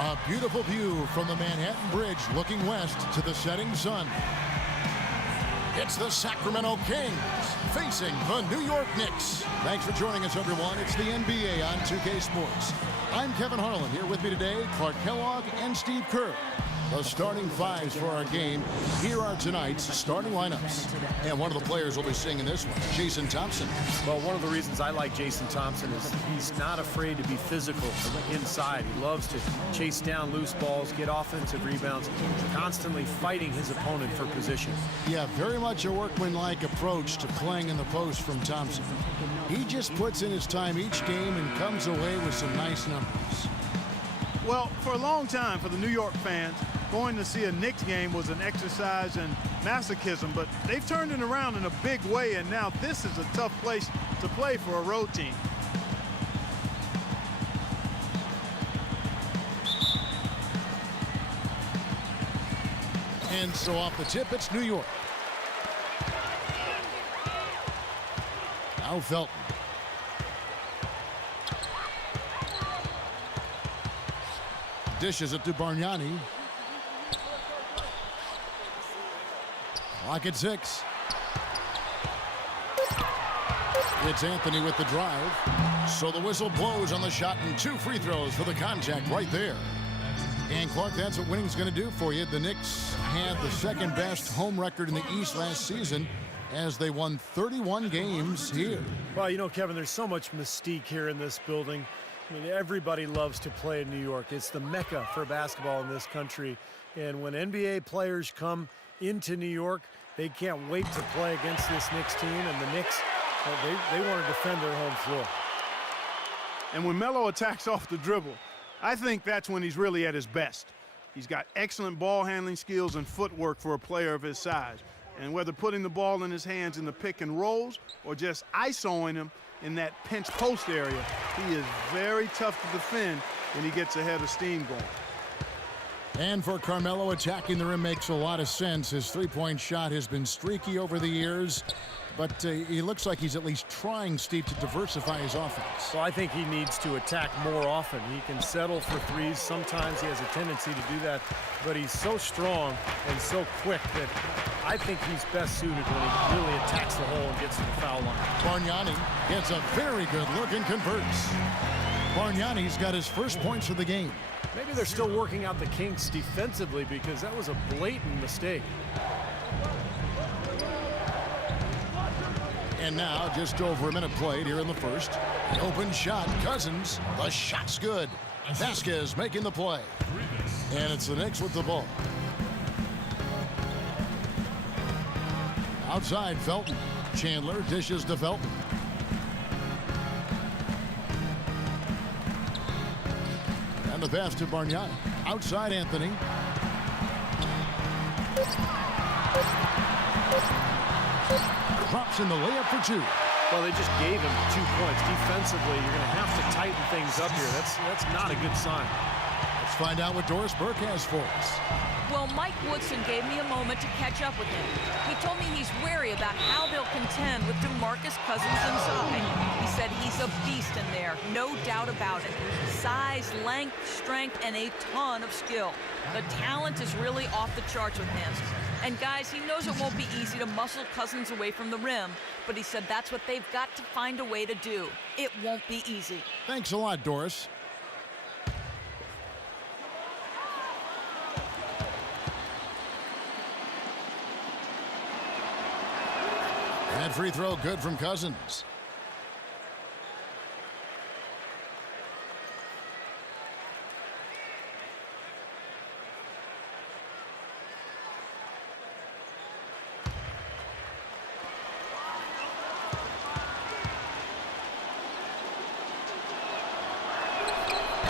A beautiful view from the Manhattan Bridge looking west to the setting sun. It's the Sacramento Kings facing the New York Knicks. Thanks for joining us, everyone. It's the NBA on 2K Sports. I'm Kevin Harlan. Here with me today, Clark Kellogg and Steve Kerr. The starting fives for our game. Here are tonight's starting lineups. And one of the players we'll be seeing in this one, Jason Thompson. Well, one of the reasons I like Jason Thompson is he's not afraid to be physical inside. He loves to chase down loose balls, get offensive rebounds, constantly fighting his opponent for position. Yeah, very much a workmanlike approach to playing in the post from Thompson. He just puts in his time each game and comes away with some nice numbers. Well, for a long time for the New York fans, going to see a Knicks game was an exercise in masochism, but they've turned it around in a big way, and now this is a tough place to play for a road team. And so off the tip, it's New York. Now Felton. Dishes it to Bargnani. Clock at 6. It's Anthony with the drive. So the whistle blows on the shot and 2 free throws for the contact right there. And Clark, that's what winning's going to do for you. The Knicks had the second best home record in the East last season as they won 31 games here. Well, you know, Kevin, there's so much mystique here in this building. I mean, everybody loves to play in New York. It's the mecca for basketball in this country. And when NBA players come into New York, they can't wait to play against this Knicks team. And the Knicks, they want to defend their home floor. And when Melo attacks off the dribble, I think that's when he's really at his best. He's got excellent ball handling skills and footwork for a player of his size. And whether putting the ball in his hands in the pick and rolls or just isoing him in that pinch post area, he is very tough to defend when he gets ahead of steam going. And for Carmelo, attacking the rim makes a lot of sense. His three-point shot has been streaky over the years, but he looks like he's at least trying, Steve, to diversify his offense. So I think he needs to attack more often. He can settle for threes. Sometimes he has a tendency to do that, but he's so strong and so quick that I think he's best suited when he really attacks the hole and gets to the foul line. Bargnani gets a very good look and converts. Bargnani's got his first points of the game. Maybe they're still working out the kinks defensively because that was a blatant mistake. And now just over a minute played here in the first. Open shot, Cousins. The shot's good. Vasquez making the play. And it's the Knicks with the ball. Outside, Felton. Chandler dishes to Felton. And the pass to Bargnani. Outside, Anthony. Drops in the layup for 2. Well, they just gave him 2 points. Defensively, you're going to have to tighten things up here. That's not a good sign. Let's find out what Doris Burke has for us. Well, Mike Woodson gave me a moment to catch up with him. He told me he's wary about how they'll contend with DeMarcus Cousins inside. He said he's a beast in there, no doubt about it. Size, length, strength, and a ton of skill. The talent is really off the charts with him. And guys, he knows it won't be easy to muscle Cousins away from the rim, but he said that's what they've got to find a way to do. It won't be easy. Thanks a lot, Doris. That free throw good from Cousins.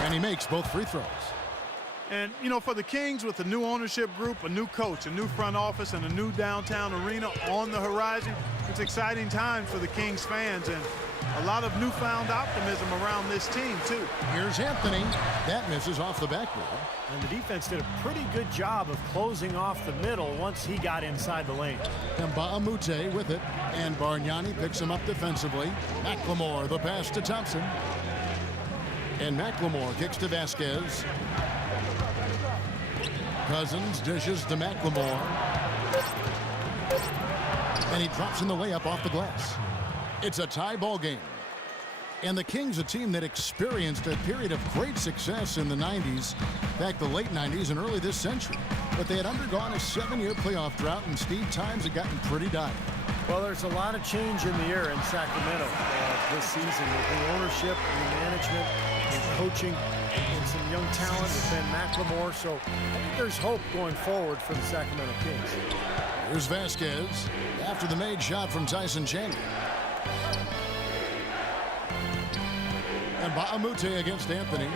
And he makes both free throws. And, you know, for the Kings, with a new ownership group, a new coach, a new front office, and a new downtown arena on the horizon, it's exciting times for the Kings fans and a lot of newfound optimism around this team, too. Here's Anthony. That misses off the backboard. And the defense did a pretty good job of closing off the middle once he got inside the lane. And Baamute with it. And Bargnani picks him up defensively. McLemore, the pass to Thompson. And McLemore kicks to Vasquez. Cousins dishes to McLemore. And he drops in the layup off the glass. It's a tie ball game. And the Kings, a team that experienced a period of great success in the 90s, back the late 90s and early this century. But they had undergone a 7-year playoff drought, and Steve, times had gotten pretty dire. Well, there's a lot of change in the air in Sacramento this season with new ownership, new management, new coaching, and some young talent with Ben McLemore. So I think there's hope going forward for the Sacramento Kings. Here's Vasquez after the made shot from Tyson Chandler. And Ba'amute against Anthony.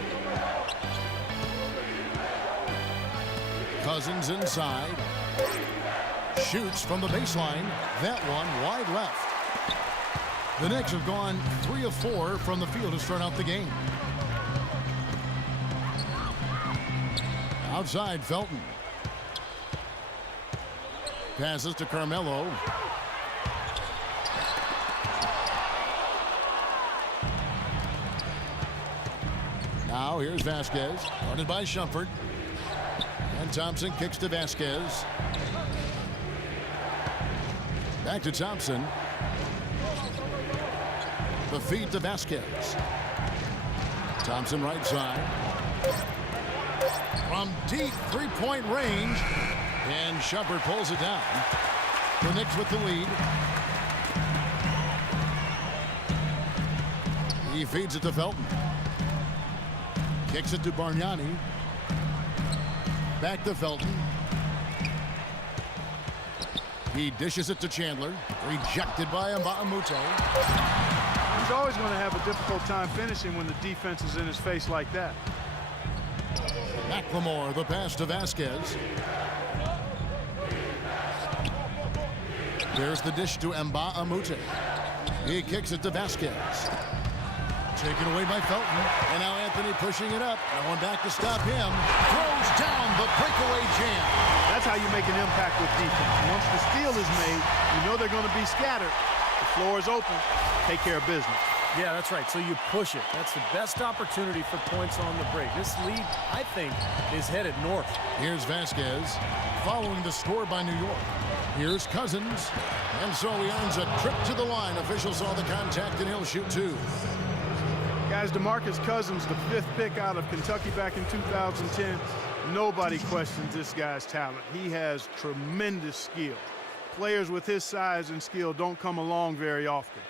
Cousins inside. Shoots from the baseline. That one wide left. The Knicks have gone 3 of 4 from the field to start out the game. Outside, Felton. Passes to Carmelo. Now here's Vasquez, guarded by Shumpert. And Thompson kicks to Vasquez. Back to Thompson. The feed to Vasquez. Thompson right side. From deep three-point range. And Shumpert pulls it down. The Knicks with the lead. He feeds it to Felton. Kicks it to Bargnani. Back to Felton. He dishes it to Chandler. Rejected by Ba'amute. He's always going to have a difficult time finishing when the defense is in his face like that. McLemore, the pass to Vasquez. There's the dish to Ba'amute. He kicks it to Vasquez. Taken away by Felton. And now Anthony pushing it up. No one back to stop him. Throws down the breakaway jam. That's how you make an impact with defense. Once the steal is made, you know they're going to be scattered. The floor is open. Take care of business. Yeah, that's right. So you push it. That's the best opportunity for points on the break. This lead, I think, is headed north. Here's Vasquez following the score by New York. Here's Cousins. And so he earns a trip to the line. Officials saw the contact, and he'll shoot 2. Guys, DeMarcus Cousins, the 5th pick out of Kentucky back in 2010. Nobody questions this guy's talent. He has tremendous skill. Players with his size and skill don't come along very often.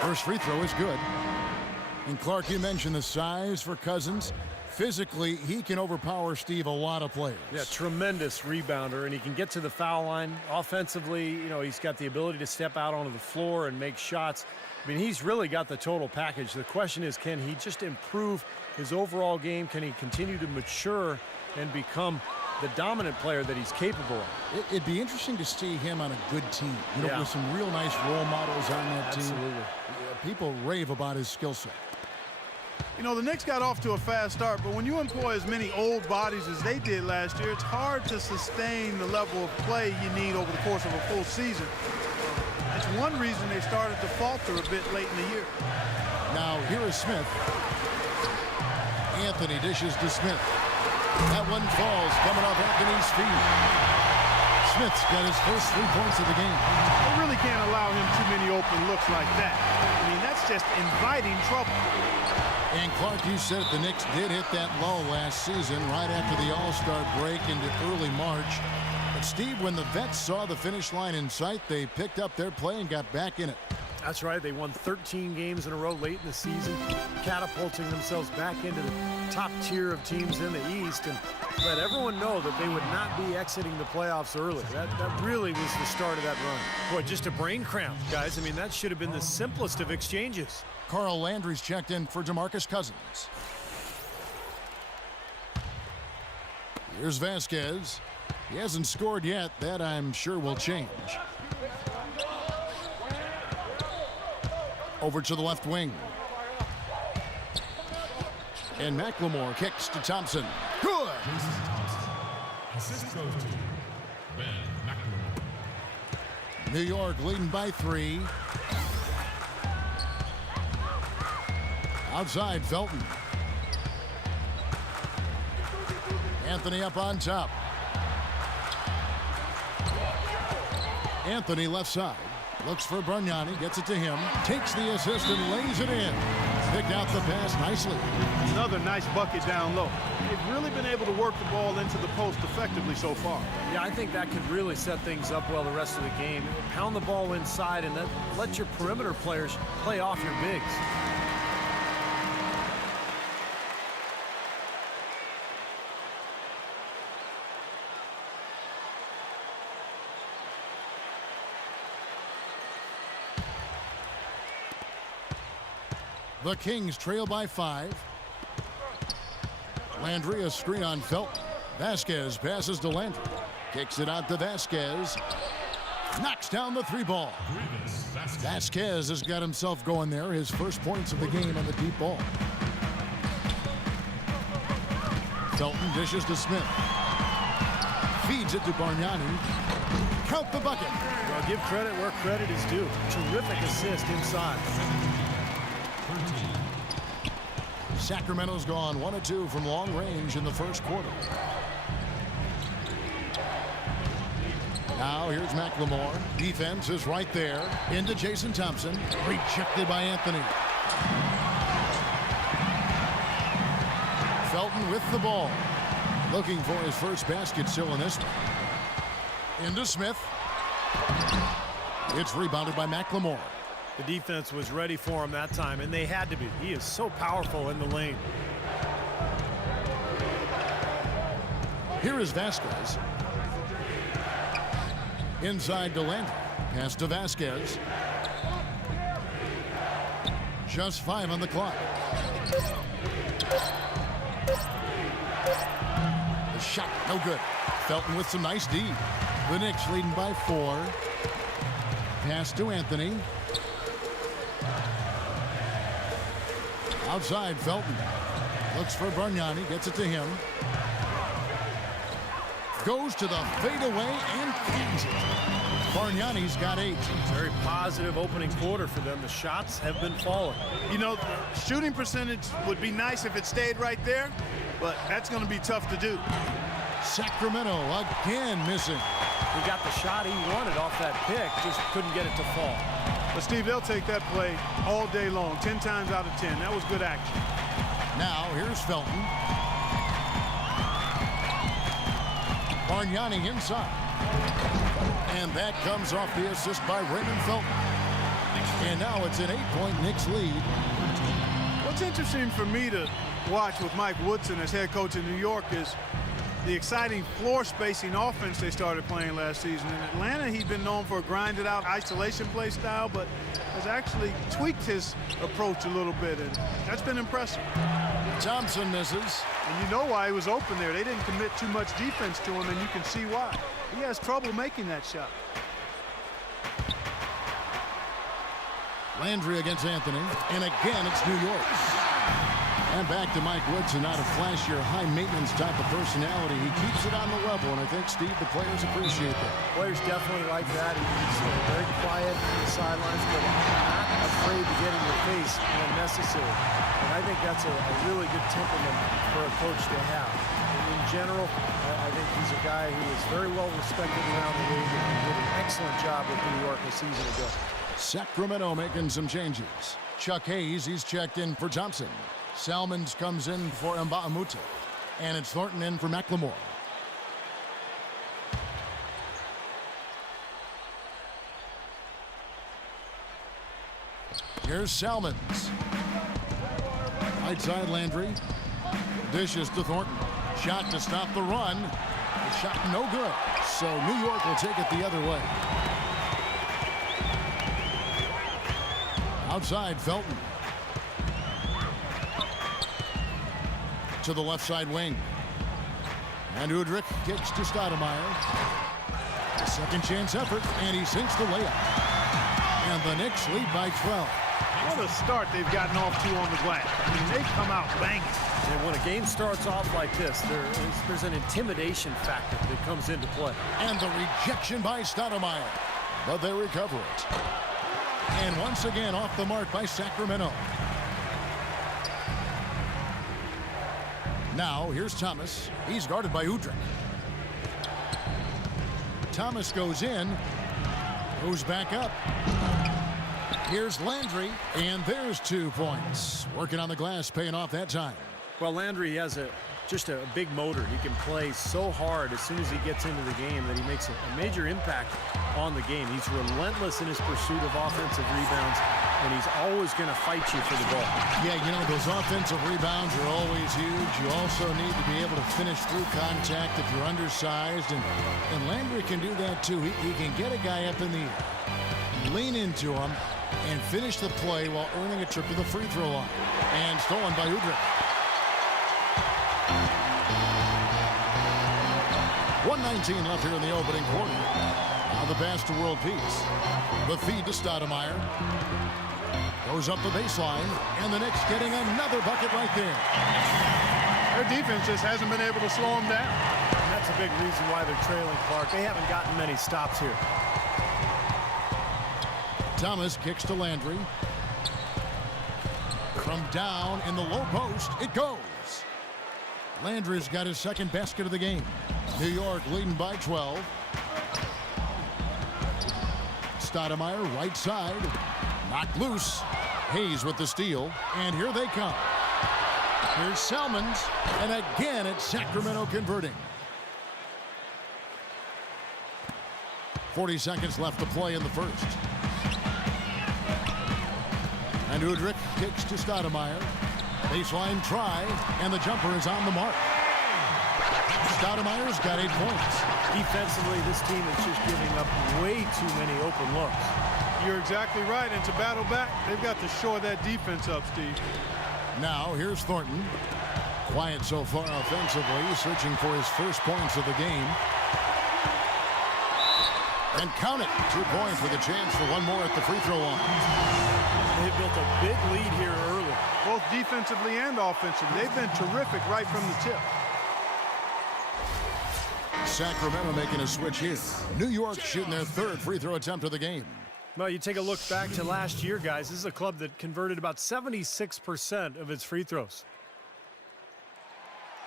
First free throw is good. And Clark, you mentioned the size for Cousins. Physically, he can overpower Steve a lot of players. Yeah, tremendous rebounder, and he can get to the foul line. Offensively, you know, he's got the ability to step out onto the floor and make shots. I mean, he's really got the total package. The question is, can he just improve his overall game? Can he continue to mature and become the dominant player that he's capable of? It'd be interesting to see him on a good team, you know, Yeah. with some real nice role models on that team. Absolutely. Yeah, people rave about his skill set. You know, the Knicks got off to a fast start, but when you employ as many old bodies as they did last year, it's hard to sustain the level of play you need over the course of a full season. That's one reason they started to falter a bit late in the year. Now, here is Smith. Anthony dishes to Smith. That one falls, coming off Anthony's feet. Smith's got his first 3 points of the game. They really can't allow him too many open looks like that. I mean, that's just inviting trouble. And Clark, you said it, the Knicks did hit that lull last season right after the All-Star break into early March. But Steve, when the vets saw the finish line in sight, they picked up their play and got back in it. That's right. They won 13 games in a row late in the season, catapulting themselves back into the top tier of teams in the East, and let everyone know that they would not be exiting the playoffs early. That really was the start of that run. Boy, just a brain cramp, guys. I mean, that should have been the simplest of exchanges. Carl Landry's checked in for DeMarcus Cousins. Here's Vasquez. He hasn't scored yet. That, I'm sure, will change. Over to the left wing. And McLemore kicks to Thompson. Good! Assist goes to New York leading by 3. Outside, Felton. Anthony up on top. Anthony left side. Looks for Bargnani, gets it to him. Takes the assist and lays it in. Picked out the pass nicely. Another nice bucket down low. They've really been able to work the ball into the post effectively so far. Yeah, I think that could really set things up well the rest of the game. Pound the ball inside and then let your perimeter players play off your bigs. The Kings trail by 5. Landry, a screen on Felton. Vasquez passes to Landry. Kicks it out to Vasquez. Knocks down the 3 ball. Vasquez has got himself going there. His first points of the game on the deep ball. Felton dishes to Smith. Feeds it to Bargnani. Count the bucket. Well, give credit where credit is due. Terrific assist inside. Sacramento's gone 1 of 2 from long range in the first quarter. Now here's McLemore. Defense is right there. Into Jason Thompson. Rejected by Anthony. Felton with the ball. Looking for his first basket still in this one. Into Smith. It's rebounded by McLemore. The defense was ready for him that time, and they had to be. He is so powerful in the lane. Here is Vasquez. Inside to Landry. Pass to Vasquez. Just 5 on the clock. The shot, no good. Felton with some nice D. The Knicks leading by 4. Pass to Anthony. Outside, Felton. Looks for Bargnani, gets it to him. Goes to the fadeaway and cans it. Bargnani's got 8. Very positive opening quarter for them. The shots have been falling. You know, the shooting percentage would be nice if it stayed right there, but that's going to be tough to do. Sacramento again missing. He got the shot he wanted off that pick, just couldn't get it to fall. But Steve, they'll take that play all day long, 10 times out of 10. That was good action. Now here's Felton. Bargnani inside. And that comes off the assist by Raymond Felton. And now it's an 8-point Knicks lead. What's interesting for me to watch with Mike Woodson as head coach in New York is the exciting floor spacing offense they started playing last season. In Atlanta, he'd been known for a grinded out isolation play style, but has actually tweaked his approach a little bit, and that's been impressive. Thompson misses. And you know why he was open there. They didn't commit too much defense to him, and you can see why. He has trouble making that shot. Landry against Anthony, and again it's New York. And back to Mike Woodson, not a flashier, high-maintenance type of personality. He keeps it on the level, and I think, Steve, the players appreciate that. Players definitely like that. He's very quiet on the sidelines, but not afraid to get in your face when necessary. And I think that's a really good temperament for a coach to have. And in general, I think he's a guy who is very well respected around the league and did an excellent job with New York a season ago. Sacramento making some changes. Chuck Hayes, he's checked in for Thompson. Salmons comes in for Mba'amuta. And it's Thornton in for McLemore. Here's Salmons. Right side Landry. Dishes to Thornton. Shot to stop the run. The shot no good. So New York will take it the other way. Outside Felton. To the left side wing. And Udrich kicks to Stoudemire. A second chance effort, and he sinks the layup. And the Knicks lead by 12. What a start they've gotten off to on the glass. I mean, they come out banging. And when a game starts off like this, there's an intimidation factor that comes into play. And the rejection by Stoudemire. but they recover it. And once again off the mark by Sacramento. Now here's Thomas. He's guarded by Udrih. Thomas goes in, goes back up. Here's Landry, and there's 2 points. Working on the glass, paying off that time. Well, Landry has just a big motor. He can play so hard as soon as he gets into the game that he makes a major impact on the game. He's relentless in his pursuit of offensive rebounds, and he's always going to fight you for the ball. Yeah, you know, those offensive rebounds are always huge. You also need to be able to finish through contact if you're undersized, and Landry can do that too. He can get a guy up in the air, lean into him, and finish the play while earning a trip to the free throw line. And stolen by Udrih. 1:19 left here in the opening quarter. Now the pass to World Peace. The feed to Stoudemire. Goes up the baseline, and the Knicks getting another bucket right there. Their defense just hasn't been able to slow them down. And that's a big reason why they're trailing, Clark. They haven't gotten many stops here. Thomas kicks to Landry. From down in the low post, it goes. Landry's got his second basket of the game. New York leading by 12. Stoudemire right side. Knocked loose. Hayes with the steal. And here they come. Here's Salmons. And again, it's Sacramento converting. 40 seconds left to play in the first. And Udrih kicks to Stoudemire. Baseline try, and the jumper is on the mark. Stoudemire's got 8 points. Defensively, this team is just giving up way too many open looks. You're exactly right, and to battle back, they've got to shore that defense up, Steve. Now, here's Thornton. Quiet so far offensively, searching for his first points of the game. And count it. 2 points with a chance for one more at the free throw line. They've built a big lead here early. Both defensively and offensively. They've been terrific right from the tip. Sacramento making a switch here. New York shooting their third free throw attempt of the game. Well, you take a look back to last year, guys. This is a club that converted about 76% of its free throws.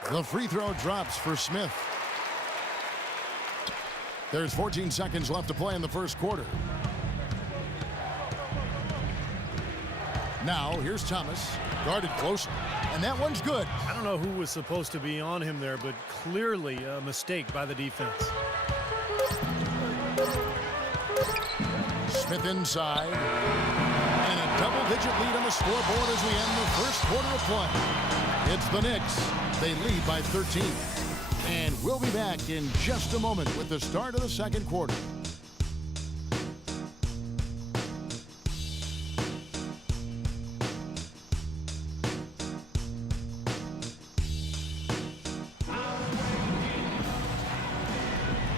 The free throw drops for Smith. There's 14 seconds left to play in the first quarter. Now, here's Thomas, guarded closely, and that one's good. I don't know who was supposed to be on him there, but clearly a mistake by the defense. Smith inside, and a double-digit lead on the scoreboard as we end the first quarter of play. It's the Knicks. They lead by 13. And we'll be back in just a moment with the start of the second quarter.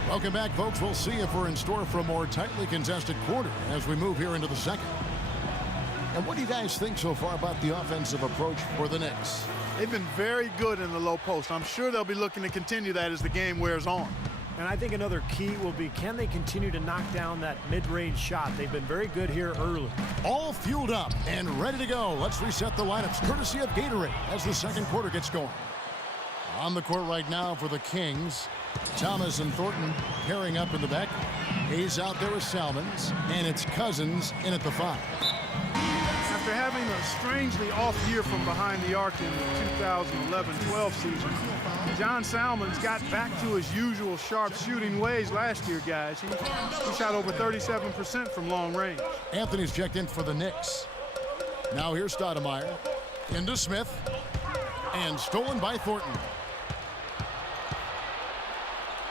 Welcome back, folks. We'll see if we're in store for a more tightly contested quarter as we move here into the second. And what do you guys think so far about the offensive approach for the Knicks? They've been very good in the low post. I'm sure they'll be looking to continue that as the game wears on. And I think another key will be, can they continue to knock down that mid-range shot? They've been very good here early. All fueled up and ready to go. Let's reset the lineups courtesy of Gatorade as the second quarter gets going. On the court right now for the Kings, Thomas and Thornton pairing up in the back. Hayes out there with Salmons, and it's Cousins in at the 5. After having a strangely off year from behind the arc in the 2011-12 season, John Salmons got back to his usual sharp shooting ways last year, guys. He shot over 37% from long range. Anthony's checked in for the Knicks. Now here's Stoudemire. Into Smith. And stolen by Thornton.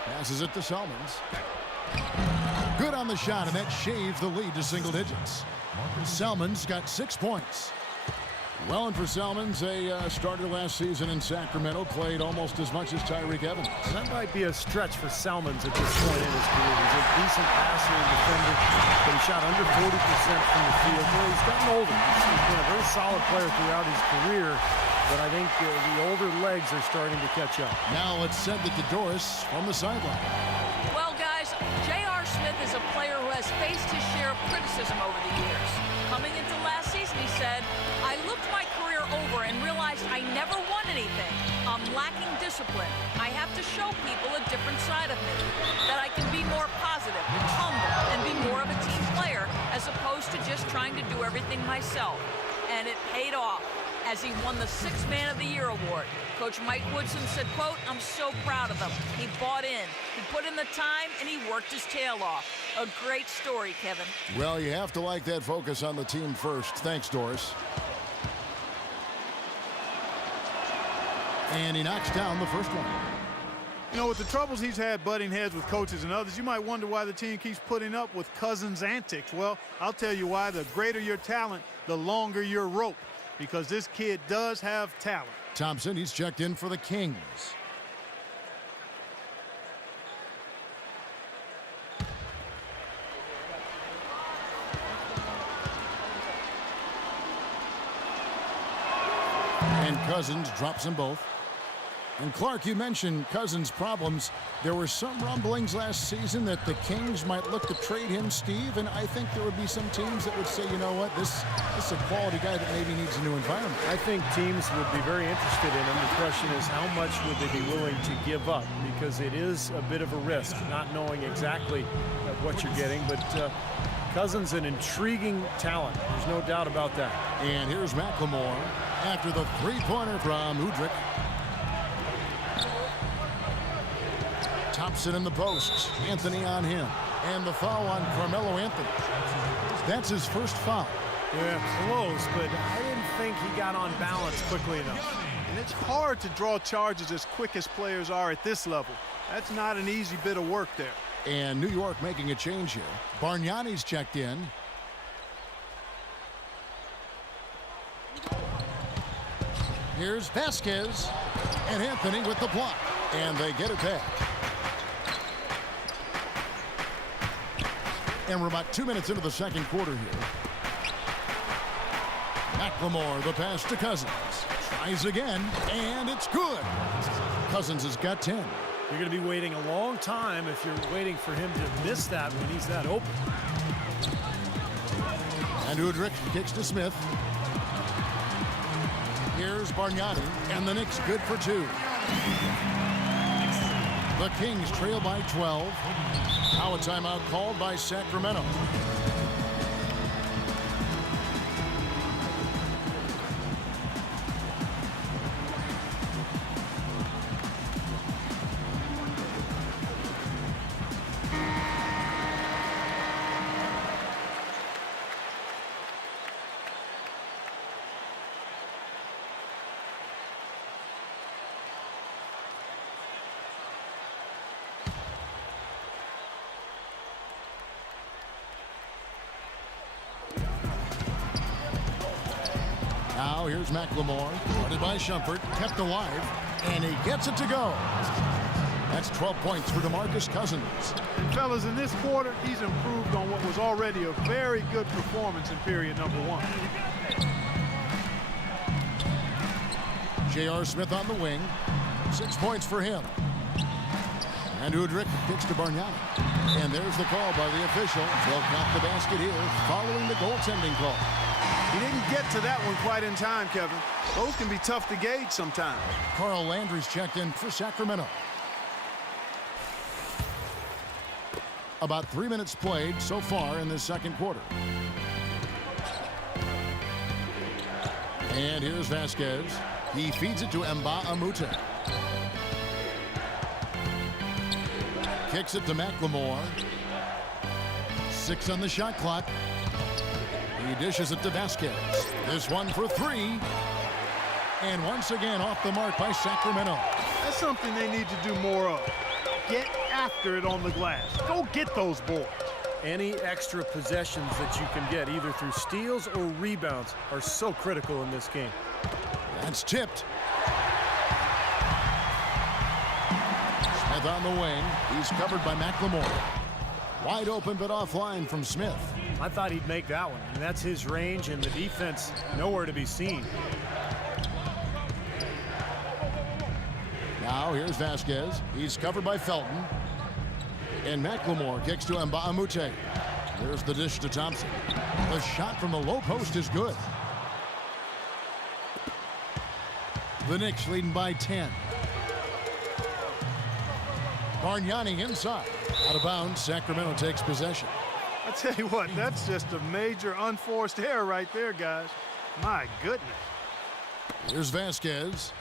Passes it to Salmons. Good on the shot, and that shaves the lead to single digits. Salmons got 6 points. Well, and for Salmons, a starter last season in Sacramento, played almost as much as Tyreke Evans. That might be a stretch for Salmons at this point in his career. He's a decent passer and defender, but he shot under 40% from the field. Well, he's gotten older. He's been a very solid player throughout his career, but I think the older legs are starting to catch up. Now let's send it to Doris from the sideline. Well, guys, J.R. Smith is a player who has faced his share of criticism over the years. Coming into last season, he said, "I looked my career over and realized I never won anything. I'm lacking discipline. I have to show people a different side of me, that I can be more positive, humble, and be more of a team player as opposed to just trying to do everything myself." And it paid off as he won the Sixth Man of the Year award. Coach Mike Woodson said, quote, "I'm so proud of him. He bought in. He put in the time, and he worked his tail off." A great story, Kevin. Well, you have to like that focus on the team first. Thanks, Doris. And he knocks down the first one. You know, with the troubles he's had butting heads with coaches and others, you might wonder why the team keeps putting up with Cousins' antics. Well, I'll tell you why. The greater your talent, the longer your rope, because this kid does have talent. Thompson, he's checked in for the Kings. And Cousins drops them both. And Clark, you mentioned Cousins' problems. There were some rumblings last season that the Kings might look to trade him, Steve, and I think there would be some teams that would say, you know what, this is a quality guy that maybe needs a new environment. I think teams would be very interested in him. The question is, how much would they be willing to give up? Because it is a bit of a risk, not knowing exactly what you're getting. But Cousins, an intriguing talent. There's no doubt about that. And here's McLemore after the three-pointer from Udrich. Thompson in the post. Anthony on him. And the foul on Carmelo Anthony. That's his first foul. Yeah, close, but I didn't think he got on balance quickly enough. And it's hard to draw charges as quick as players are at this level. That's not an easy bit of work there. And New York making a change here. Bargnani's checked in. Here's Vasquez. And Anthony with the block. And they get it back. And we're about 2 minutes into the second quarter here. McLemore, the pass to Cousins. Tries again, and it's good. Cousins has got 10. You're going to be waiting a long time if you're waiting for him to miss that when he's that open. And Udrich kicks to Smith. Here's Bargnani, and the Knicks good for 2. The Kings trail by 12. Now a timeout called by Sacramento. Now here's McLemore, guarded by Shumpert, kept alive, and he gets it to go. That's 12 points for DeMarcus Cousins. And fellas, in this quarter, he's improved on what was already a very good performance in period number 1. J.R. Smith on the wing. 6 points for him. And Udrich kicks to Bargnani. And there's the call by the official. They'll count the basket here following the goaltending call. He didn't get to that one quite in time, Kevin. Those can be tough to gauge sometimes. Carl Landry's checked in for Sacramento. About 3 minutes played so far in this second quarter. And here's Vasquez. He feeds it to Mbah-a-Moute. Kicks it to McLemore. 6 on the shot clock. He dishes it to Vasquez. This one for 3. And once again off the mark by Sacramento. That's something they need to do more of. Get after it on the glass. Go get those boards. Any extra possessions that you can get, either through steals or rebounds, are so critical in this game. That's tipped. Smith on the wing. He's covered by McLemore. Wide open but offline from Smith. I thought he'd make that one. And that's his range, and the defense nowhere to be seen. Now here's Vasquez. He's covered by Felton. And McLemore kicks to Mbah-a-Moute. There's the dish to Thompson. The shot from the low post is good. The Knicks leading by 10. Bargnani inside. Out of bounds. Sacramento takes possession. I tell you what, that's just a major unforced error right there, guys. My goodness. Here's Vasquez.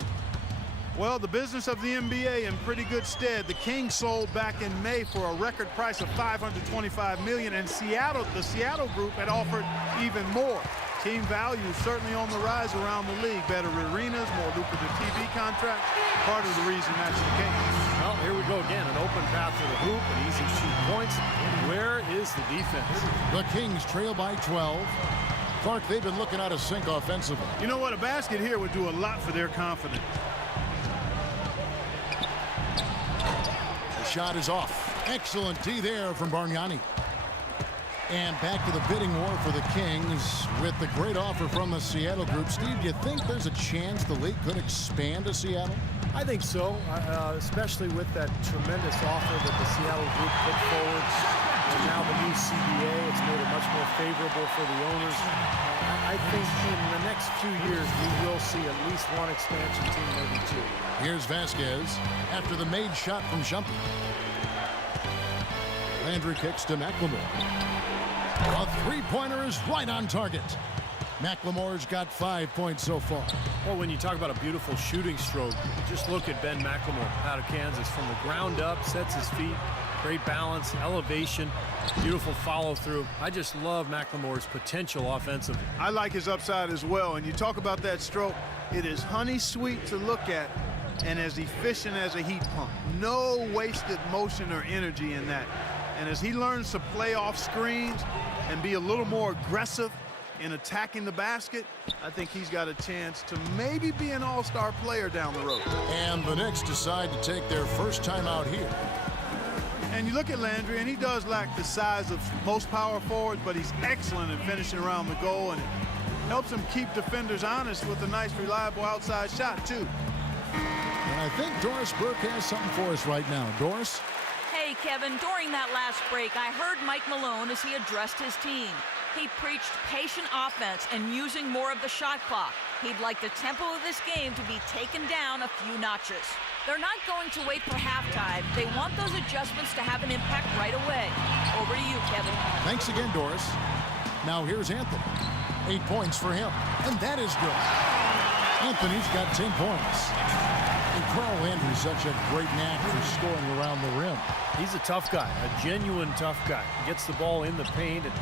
Well, the business of the NBA in pretty good stead. The Kings sold back in May for a record price of $525 million, and the Seattle group had offered even more. Team value certainly on the rise around the league. Better arenas, more lucrative TV contracts. Part of the reason that's the case. Well, here we go again. An open path to the hoop, and easy shoot points. Where is the defense? The Kings trail by 12. Clark, they've been looking out of sync offensively. You know what? A basket here would do a lot for their confidence. The shot is off. Excellent D there from Bargnani. And back to the bidding war for the Kings with the great offer from the Seattle group. Steve, do you think there's a chance the league could expand to Seattle? I think so, especially with that tremendous offer that the Seattle group put forward. And now the new CBA, it's made it much more favorable for the owners. I think in the next few years, we will see at least one expansion team, maybe two. Here's Vasquez after the made shot from Shumpy. Landry kicks to McLemore. A three-pointer is right on target. McLemore's got 5 points so far. Well, when you talk about a beautiful shooting stroke, just look at Ben McLemore out of Kansas. From the ground up, sets his feet, great balance, elevation, beautiful follow-through. I just love McLemore's potential offensively. I like his upside as well. And you talk about that stroke, it is honey sweet to look at and as efficient as a heat pump. No wasted motion or energy in that. And as he learns to play off screens and be a little more aggressive in attacking the basket, I think he's got a chance to maybe be an all-star player down the road. And the Knicks decide to take their first time out here. And you look at Landry, and he does lack the size of most power forwards, but he's excellent in finishing around the goal, and it helps him keep defenders honest with a nice, reliable outside shot, too. And I think Doris Burke has something for us right now. Doris? Hey, Kevin, during that last break, I heard Mike Malone as he addressed his team. He preached patient offense and using more of the shot clock. He'd like the tempo of this game to be taken down a few notches. They're not going to wait for halftime. They want those adjustments to have an impact right away. Over to you, Kevin. Thanks again, Doris. Now here's Anthony. 8 points for him, and that is good. Anthony's got 10 points. And Carl Landry's such a great knack for scoring around the rim. He's a tough guy, a genuine tough guy. He gets the ball in the paint, and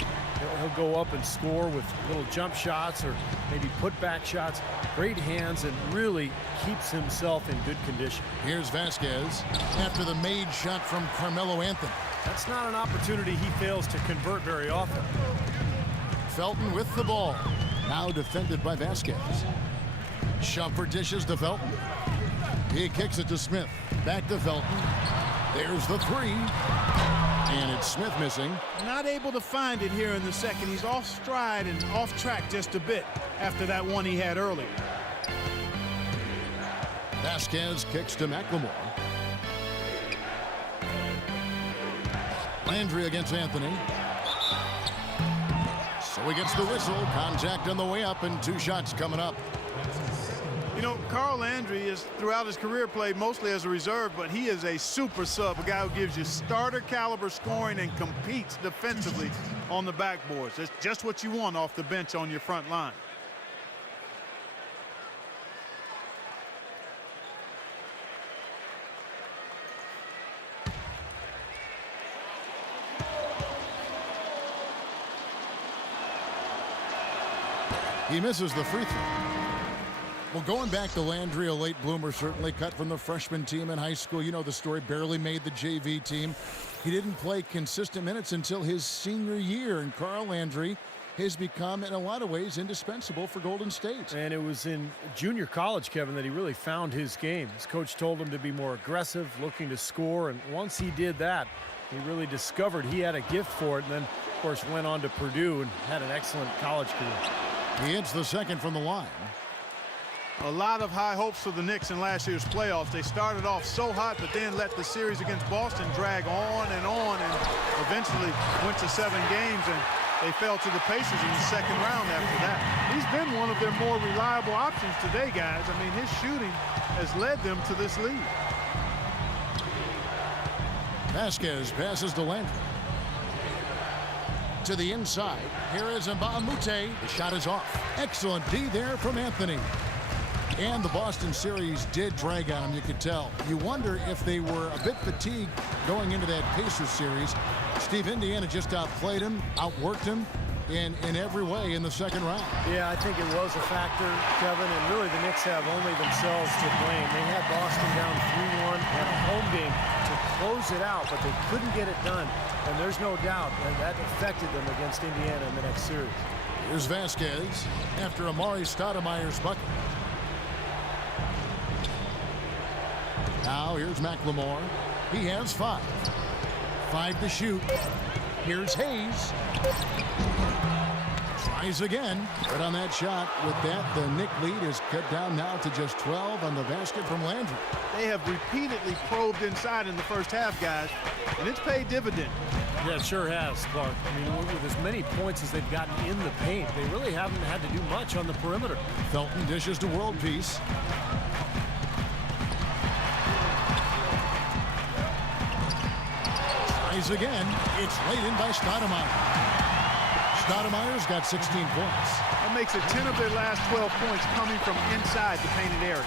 he'll go up and score with little jump shots or maybe put-back shots. Great hands, and really keeps himself in good condition. Here's Vasquez after the made shot from Carmelo Anthony. That's not an opportunity he fails to convert very often. Felton with the ball. Now defended by Vasquez. Shumpert dishes to Felton. He kicks it to Smith. Back to Felton. There's the three. And it's Smith missing. Not able to find it here in the second. He's off stride and off track just a bit after that one he had earlier. Vasquez kicks to McLemore. Landry against Anthony. So he gets the whistle. Contact on the way up and 2 shots coming up. You know, Carl Landry is throughout his career played mostly as a reserve, but he is a super sub, a guy who gives you starter caliber scoring and competes defensively on the backboards. That's just what you want off the bench on your front line. He misses the free throw. Well, going back to Landry, a late bloomer, certainly cut from the freshman team in high school. You know the story, barely made the JV team. He didn't play consistent minutes until his senior year, and Carl Landry has become, in a lot of ways, indispensable for Golden State. And it was in junior college, Kevin, that he really found his game. His coach told him to be more aggressive, looking to score, and once he did that, he really discovered he had a gift for it, and then, of course, went on to Purdue and had an excellent college career. He hits the second from the line. A lot of high hopes for the Knicks in last year's playoffs. They started off so hot, but then let the series against Boston drag on, and eventually went to 7 games, and they fell to the Pacers in the second round after that. He's been one of their more reliable options today, guys. I mean, his shooting has led them to this lead. Vasquez passes to Landry. To the inside. Here is Mbamute. The shot is off. Excellent D there from Anthony. And the Boston series did drag on him, you could tell. You wonder if they were a bit fatigued going into that Pacers series. Steve, Indiana just outplayed him, outworked him in every way in the second round. Yeah, I think it was a factor, Kevin, and really the Knicks have only themselves to blame. They had Boston down 3-1 at a home game to close it out, but they couldn't get it done. And there's no doubt that affected them against Indiana in the next series. Here's Vasquez after Amari Stoudemire's bucket. Now here's McLemore. He has 5. 5 to shoot. Here's Hayes. Tries again. But on that shot, with that, the Knick lead is cut down now to just 12 on the basket from Landry. They have repeatedly probed inside in the first half, guys, and it's paid dividend. Yeah, it sure has, Clark. I mean, with as many points as they've gotten in the paint, they really haven't had to do much on the perimeter. Felton dishes to World Peace. Tries again. It's laid in by Stoudemire. Stoudemire's got 16 points. That makes it 10 of their last 12 points coming from inside the painted area.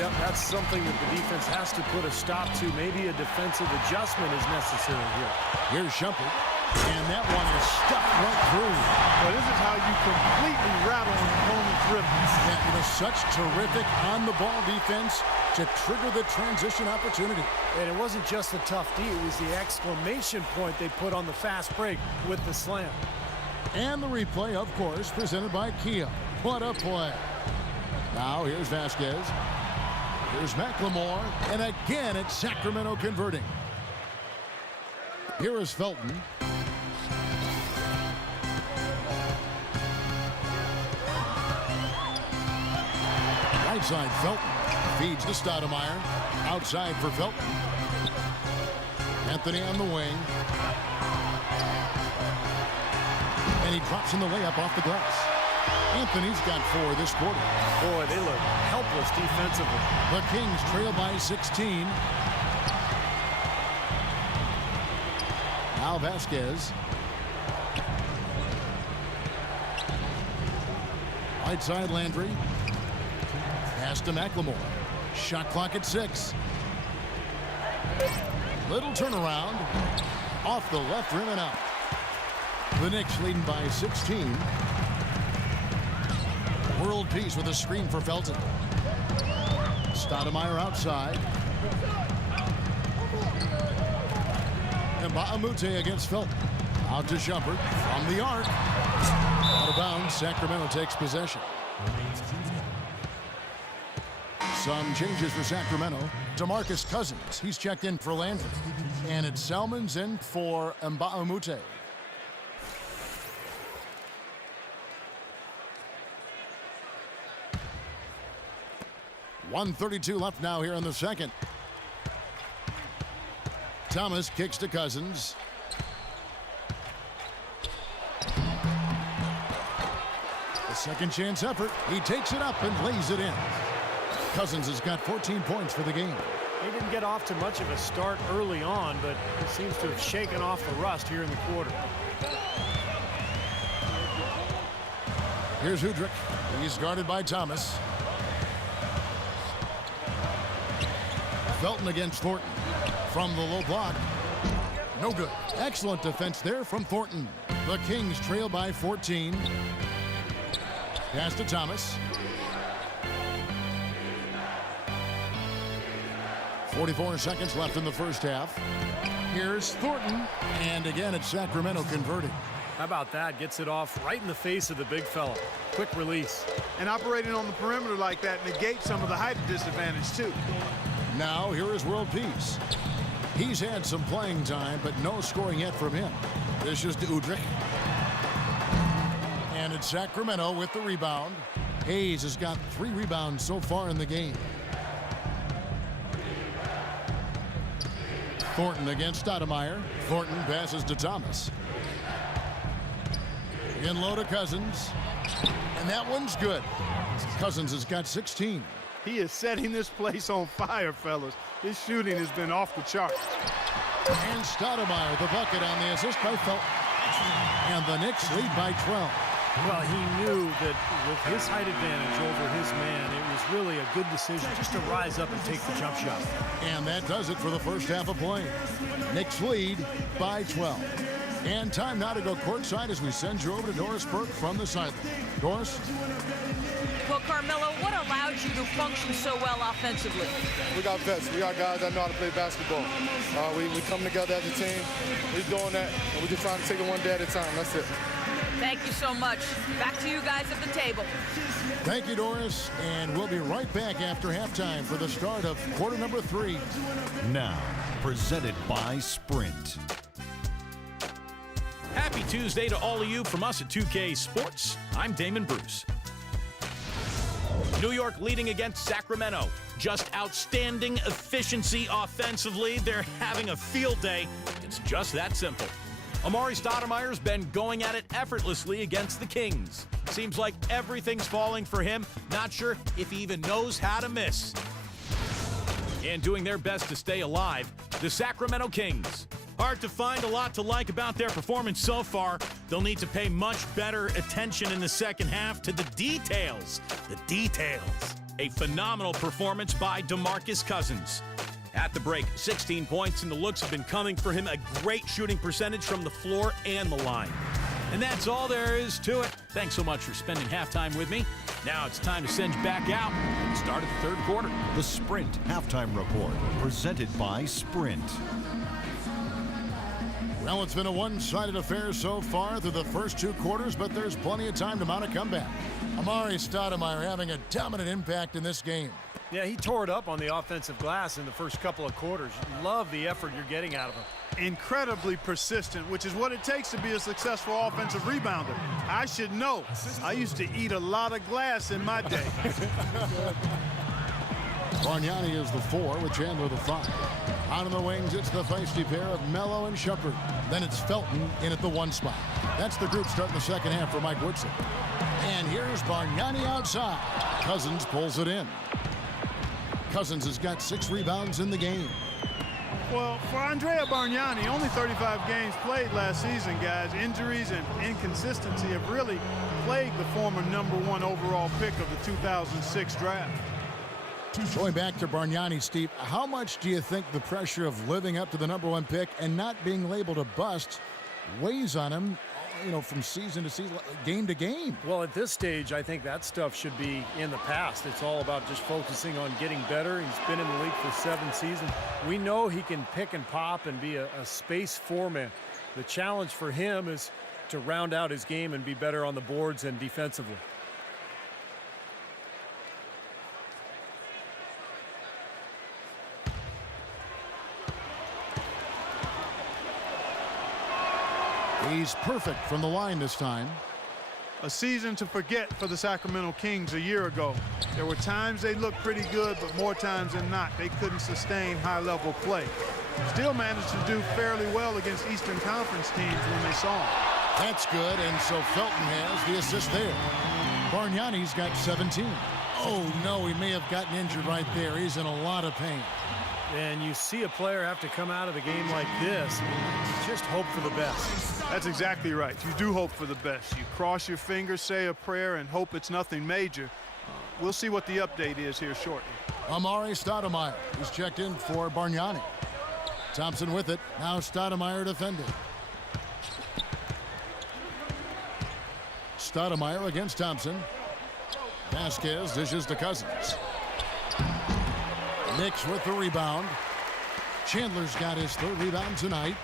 Yep, that's something that the defense has to put a stop to. Maybe a defensive adjustment is necessary here. Here's Shumpert, and that one is stuck right through. Well, this is how you completely rattle an opponent's rhythm. Yeah, it was such terrific on-the-ball defense to trigger the transition opportunity. And it wasn't just the tough D, it was the exclamation point they put on the fast break with the slam. And the replay, of course, presented by Kia. What a play. Now here's Vasquez. Here's McLemore. And again, it's Sacramento converting. Here is Felton. Right side, Felton. Feeds to Stoudemire. Outside for Felton. Anthony on the wing. And he drops in the layup off the glass. Anthony's got 4 this quarter. Boy, they look helpless defensively. The Kings trail by 16. Now Vasquez. Right side Landry. Pass to McLemore. Shot clock at 6. Little turnaround. Off the left rim and out. The Knicks leading by 16. World Peace with a screen for Felton. Stoudemire outside. Mbamute against Felton. Out to Shumpert from the arc. Out of bounds. Sacramento takes possession. Some changes for Sacramento. DeMarcus Cousins. He's checked in for Landry. And it's Salmons in for Mbamute. .132 left now here in the second. Thomas kicks to Cousins. A second chance effort. He takes it up and lays it in. Cousins has got 14 points for the game. He didn't get off to much of a start early on, but he seems to have shaken off the rust here in the quarter. Here's Udrich. He's guarded by Thomas. Felton against Thornton. From the low block. No good. Excellent defense there from Thornton. The Kings trail by 14. Pass to Thomas. 44 seconds left in the first half. Here's Thornton. And again, it's Sacramento converting. How about that? Gets it off right in the face of the big fella. Quick release. And operating on the perimeter like that negates some of the height disadvantage, too. Now, here is World Peace. He's had some playing time, but no scoring yet from him. This is to Udrich. And it's Sacramento with the rebound. Hayes has got 3 rebounds so far in the game. Thornton against Stoudemire. Thornton passes to Thomas. In low to Cousins. And that one's good. Cousins has got 16. He is setting this place on fire, fellas. His shooting has been off the charts. And Stoudemire, the bucket on the assist by Felton. And the Knicks lead by 12. Well, he knew that with his height advantage over his man, it was really a good decision just to rise up and take the jump shot. And that does it for the first half of play. Knicks lead by 12. And time now to go courtside as we send you over to Doris Burke from the sideline. Doris? Well, Carmelo, what allowed you to function so well offensively? We got vets. We got guys that know how to play basketball. We come together as a team. We're doing that, and we're just trying to take it one day at a time. That's it. Thank you so much. Back to you guys at the table. Thank you, Doris. And we'll be right back after halftime for the start of quarter number 3. Now, presented by Sprint. Happy Tuesday to all of you from us at 2K Sports. I'm Damon Bruce. New York leading against Sacramento. Just outstanding efficiency offensively. They're having a field day. It's just that simple. Amari Stoudemire's been going at it effortlessly against the Kings. Seems like everything's falling for him. Not sure if he even knows how to miss. And doing their best to stay alive, the Sacramento Kings. Hard to find a lot to like about their performance so far. They'll need to pay much better attention in the second half to the details. The details. A phenomenal performance by DeMarcus Cousins. At the break, 16 points, and the looks have been coming for him. A great shooting percentage from the floor and the line. And that's all there is to it. Thanks so much for spending halftime with me. Now it's time to send you back out and start at the third quarter. The Sprint Halftime Report, presented by Sprint. Well, it's been a one-sided affair so far through the first 2 quarters, but there's plenty of time to mount a comeback. Amari Stoudemire having a dominant impact in this game. Yeah, he tore it up on the offensive glass in the first couple of quarters. Love the effort you're getting out of him. Incredibly persistent, which is what it takes to be a successful offensive rebounder. I should know. I used to eat a lot of glass in my day. Bargnani is the 4 with Chandler the 5. Out of the wings, it's the feisty pair of Melo and Shepard. Then it's Felton in at the 1 spot. That's the group starting the second half for Mike Woodson. And here's Bargnani outside. Cousins pulls it in. Cousins has got 6 rebounds in the game. Well, for Andrea Bargnani, only 35 games played last season, guys. Injuries and inconsistency have really plagued the former #1 overall pick of the 2006 draft. Going back to Bargnani, Steve, how much do you think the pressure of living up to the #1 pick and not being labeled a bust weighs on him, you know, from season to season, game to game? Well, at this stage, I think that stuff should be in the past. It's all about just focusing on getting better. He's been in the league for 7 seasons. We know he can pick and pop and be a space foreman. The challenge for him is to round out his game and be better on the boards and defensively. He's perfect from the line this time. A season to forget for the Sacramento Kings a year ago. There were times they looked pretty good, but more times than not, they couldn't sustain high-level play. Still managed to do fairly well against Eastern Conference teams when they saw them. That's good, and so Felton has the assist there. Bargnani's got 17. Oh, no, he may have gotten injured right there. He's in a lot of pain. And you see a player have to come out of the game like this, just hope for the best. That's exactly right. You do hope for the best. You cross your fingers, say a prayer, and hope it's nothing major. We'll see what the update is here shortly. Amari Stoudemire is checked in for Bargnani. Thompson with it. Now Stoudemire defending. Stoudemire against Thompson. Vasquez dishes to Cousins. Knicks with the rebound. Chandler's got his 3rd rebound tonight.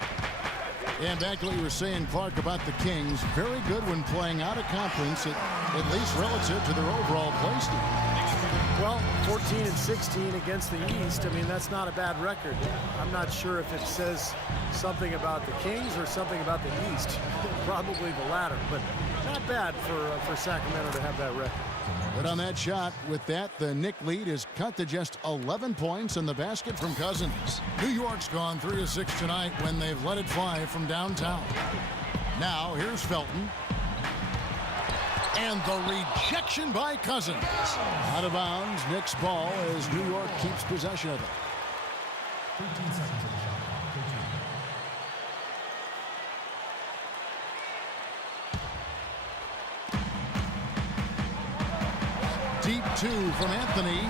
And back to what you were saying, Clark, about the Kings. Very good when playing out of conference, at least relative to their overall play style. Well, 14 and 16 against the East. I mean, that's not a bad record. I'm not sure if it says something about the Kings or something about the East. Probably the latter, but not bad for Sacramento to have that record. Good on that shot. With that, the Knick lead is cut to just 11 points in the basket from Cousins. New York's gone 3 of 6 tonight when they've let it fly from downtown. Now, here's Felton. And the rejection by Cousins. Out of bounds, Knicks ball as New York keeps possession of it. 13 seconds on the shot. 13. Deep two from Anthony.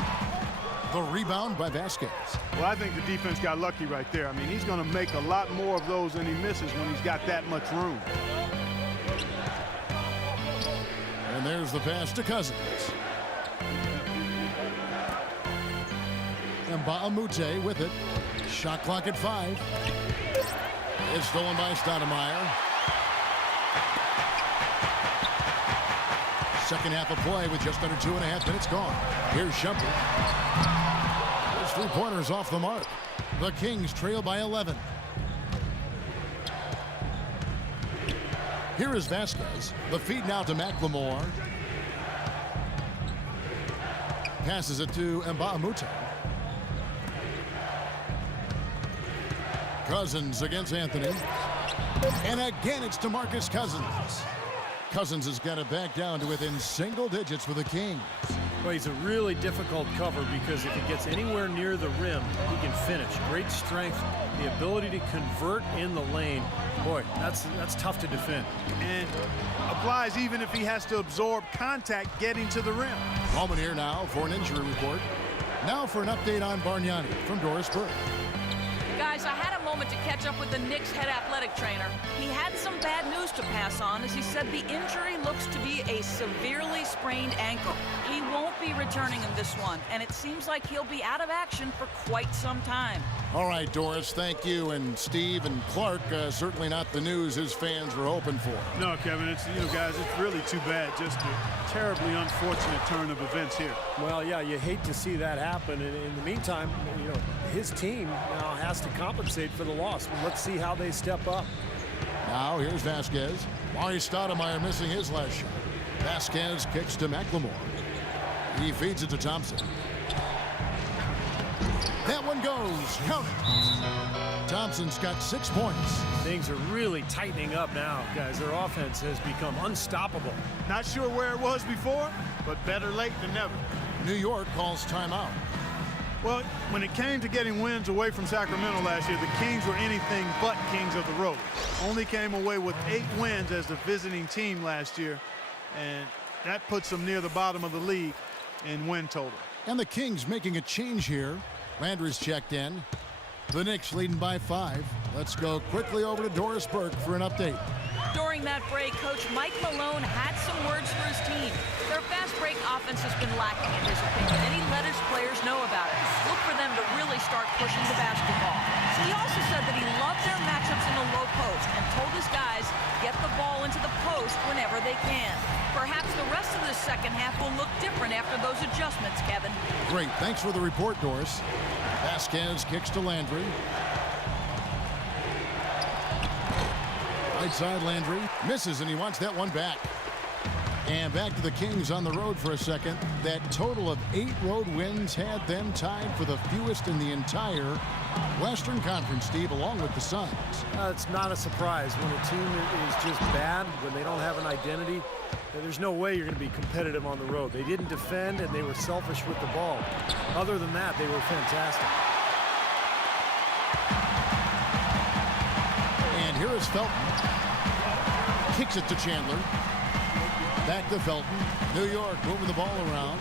The rebound by Vasquez. Well, I think the defense got lucky right there. I mean, he's going to make a lot more of those than he misses when he's got that much room. And there's the pass to Cousins. And Baamute with it. Shot clock at 5. It's stolen by Stoudemire. Second half of play with just under 2.5 minutes gone. Here's Shumpert. Those 3-pointers off the mark. The Kings trail by 11. Here is Vasquez. The feed now to McLemore. Passes it to Mbaamute. Cousins against Anthony. And again, it's DeMarcus Cousins. Cousins has got it back down to within single digits for the Kings. Well, he's a really difficult cover because if he gets anywhere near the rim, he can finish. Great strength, the ability to convert in the lane. Boy, that's tough to defend. And applies even if he has to absorb contact getting to the rim. Moment here now for an injury report. Now for an update on Bargnani from Doris Burke. Guys, I had a moment to catch up with the Knicks head athletic trainer. He had some bad news to pass on as he said the injury looks to be a severely sprained ankle. He won't be returning in this one, and it seems like he'll be out of action for quite some time. All right, Doris, thank you. And Steve and Clark, certainly not the news his fans were hoping for. No, Kevin, it's, guys, it's really too bad. Just a terribly unfortunate turn of events here. Well, yeah, you hate to see that happen. And in the meantime, his team now has to compensate for the loss. Let's see how they step up. Now here's Vasquez. Mari Stoudemire missing his last shot. Vasquez kicks to McLemore. He feeds it to Thompson. That one goes. Count it. Thompson's got 6 points. Things are really tightening up now, guys. Their offense has become unstoppable. Not sure where it was before, but better late than never. New York calls timeout. Well, when it came to getting wins away from Sacramento last year, the Kings were anything but kings of the road. Only came away with 8 wins as the visiting team last year, and that puts them near the bottom of the league in win total. And the Kings making a change here. Landry's checked in. The Knicks leading by 5. Let's go quickly over to Doris Burke for an update. During that break, Coach Mike Malone had some words for his team. Their fast break offense has been lacking in his opinion, and he let his players know about it. Look for them to really start pushing the basketball. He also said that he loved their matchups in the low post and told his guys get the ball into the post whenever they can. Perhaps the rest of the second half will look different after those adjustments, Kevin. Great. Thanks for the report, Doris. Vasquez kicks to Landry. Right side, Landry misses, and he wants that one back. And back to the Kings on the road for a second. That total of 8 road wins had them tied for the fewest in the entire Western Conference, Steve, along with the Suns. It's not a surprise when a team is just bad, when they don't have an identity. There's no way you're going to be competitive on the road. They didn't defend, and they were selfish with the ball. Other than that, they were fantastic. And here is Felton. Kicks it to Chandler. Back to Felton. New York moving the ball around.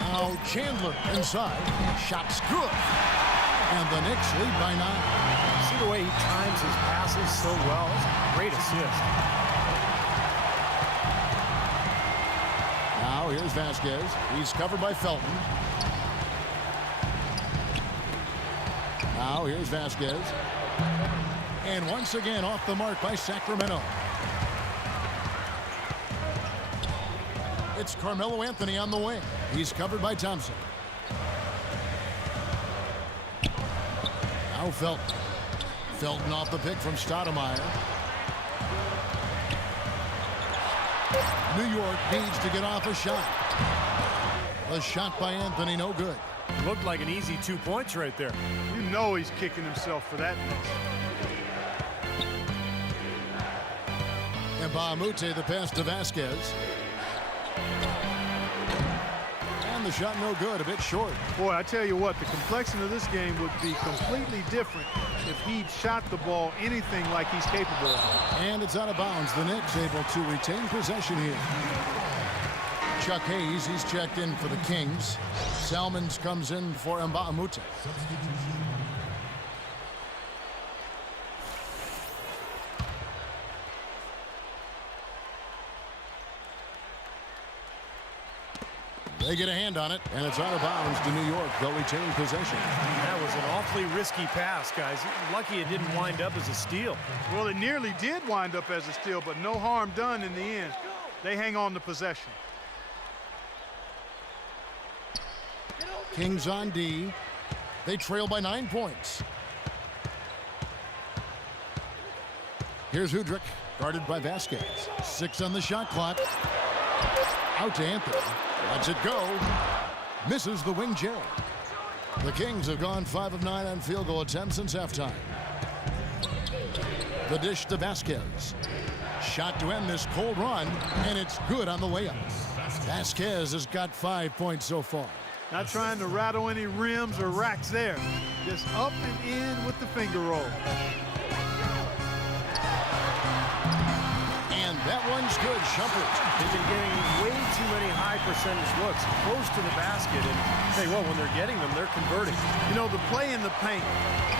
Now Chandler inside. Shot's good. And the Knicks lead by 9. See the way he times his passes so well. It's a great assist. Now here's Vasquez. He's covered by Felton. Now here's Vasquez. And once again off the mark by Sacramento. It's Carmelo Anthony on the wing. He's covered by Thompson. Now Felton. Felton off the pick from Stoudemire. New York needs to get off a shot. The shot by Anthony, no good. Looked like an easy 2 points right there. You know he's kicking himself for that miss. And Bahamute, the pass to Vasquez. And the shot no good, a bit short. Boy, I tell you what, the complexion of this game would be completely different if he'd shot the ball anything like he's capable of. And it's out of bounds. The Knicks able to retain possession here. Chuck Hayes, he's checked in for the Kings. Salmons comes in for Bahamute. They get a hand on it, and it's out of bounds to New York. They'll retain possession. That was an awfully risky pass, guys. Lucky it didn't wind up as a steal. Well, it nearly did wind up as a steal, but no harm done in the end. They hang on to possession. Kings on D. They trail by 9 points. Here's Udrich, guarded by Vasquez. 6 on the shot clock. Out to Anthony. Lets it go. Misses the wing J. The Kings have gone 5 of 9 on field goal attempts since halftime. The dish to Vasquez. Shot to end this cold run, and it's good on the layup. Vasquez has got 5 points so far. Not trying to rattle any rims or racks there. Just up and in with the finger roll. And that one's good. Shumpert. They've been getting way too many high percentage looks close to the basket. And hey, well, when they're getting them, they're converting. You know, the play in the paint,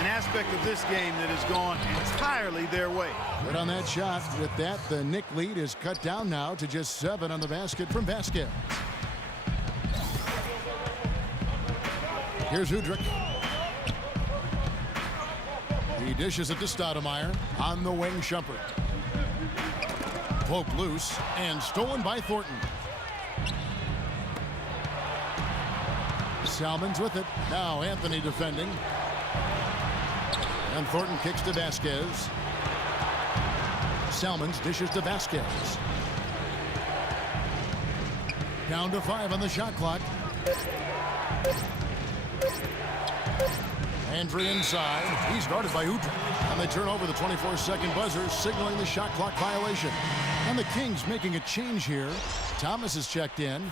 an aspect of this game that has gone entirely their way. Good on that shot. With that, the Knick lead is cut down now to just 7 on the basket from Vasquez. Here's Udrich. He dishes it to Stoudemire. On the wing, Shumpert. Poked loose and stolen by Thornton. Salmons with it. Now Anthony defending. And Thornton kicks to Vasquez. Salmons dishes to Vasquez. Down to 5 on the shot clock. Andre inside. He's guarded by Udrich. And they turn over the 24-second buzzer, signaling the shot clock violation. And the Kings making a change here. Thomas is checked in.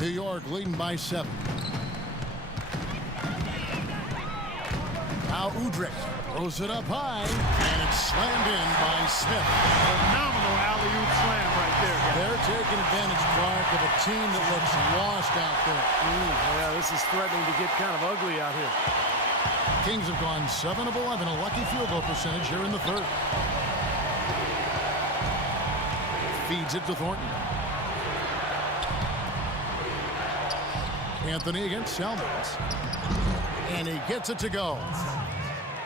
New York leading by 7. Now Udrich throws it up high, and it's slammed in by Smith. Phenomenal alley-oop slam right there, guys. They're taking advantage, Clark, of a team that looks lost out there. Yeah, this is threatening to get kind of ugly out here. Kings have gone 7 of 11, a lucky field goal percentage here in the third. Feeds it to Thornton. Anthony against Salmons. And he gets it to go.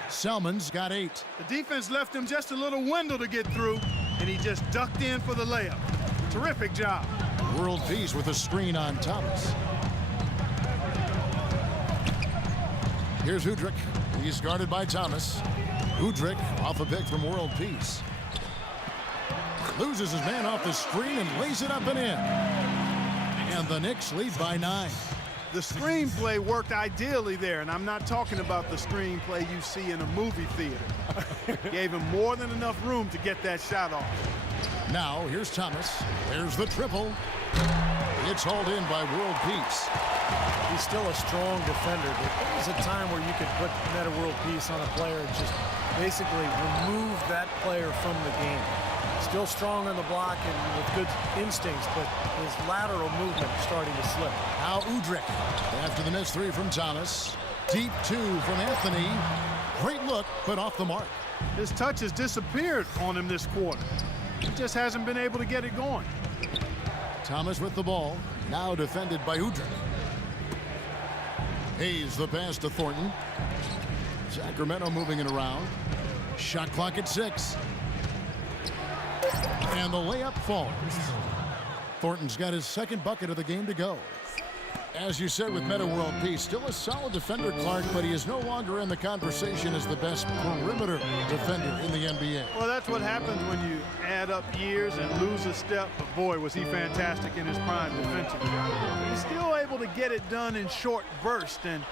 Salmons got 8. The defense left him just a little window to get through, and he just ducked in for the layup. Terrific job. World Peace with a screen on Thomas. Here's Udrich. He's guarded by Thomas. Udrich off a pick from World Peace. Loses his man off the screen and lays it up and in. And the Knicks lead by 9. The screenplay worked ideally there, and I'm not talking about the screenplay you see in a movie theater. Gave him more than enough room to get that shot off. Now, here's Thomas. There's the triple. It's hauled in by World Peace. He's still a strong defender, but there was a time where you could put Meta World Peace on a player and just basically remove that player from the game. Still strong on the block and with good instincts, but his lateral movement starting to slip. Now Udrich, after the missed 3 from Thomas. Deep 2 from Anthony. Great look, but off the mark. His touch has disappeared on him this quarter. He just hasn't been able to get it going. Thomas with the ball, now defended by Udrich. Hayes the pass to Thornton. Sacramento moving it around. Shot clock at 6. And the layup falls. Thornton's got his second bucket of the game to go. As you said with Meta World Peace, still a solid defender, Clark, but he is no longer in the conversation as the best perimeter defender in the NBA. Well, that's what happens when you add up years and lose a step. But boy, was he fantastic in his prime defensively. He's still able to get it done in short bursts, and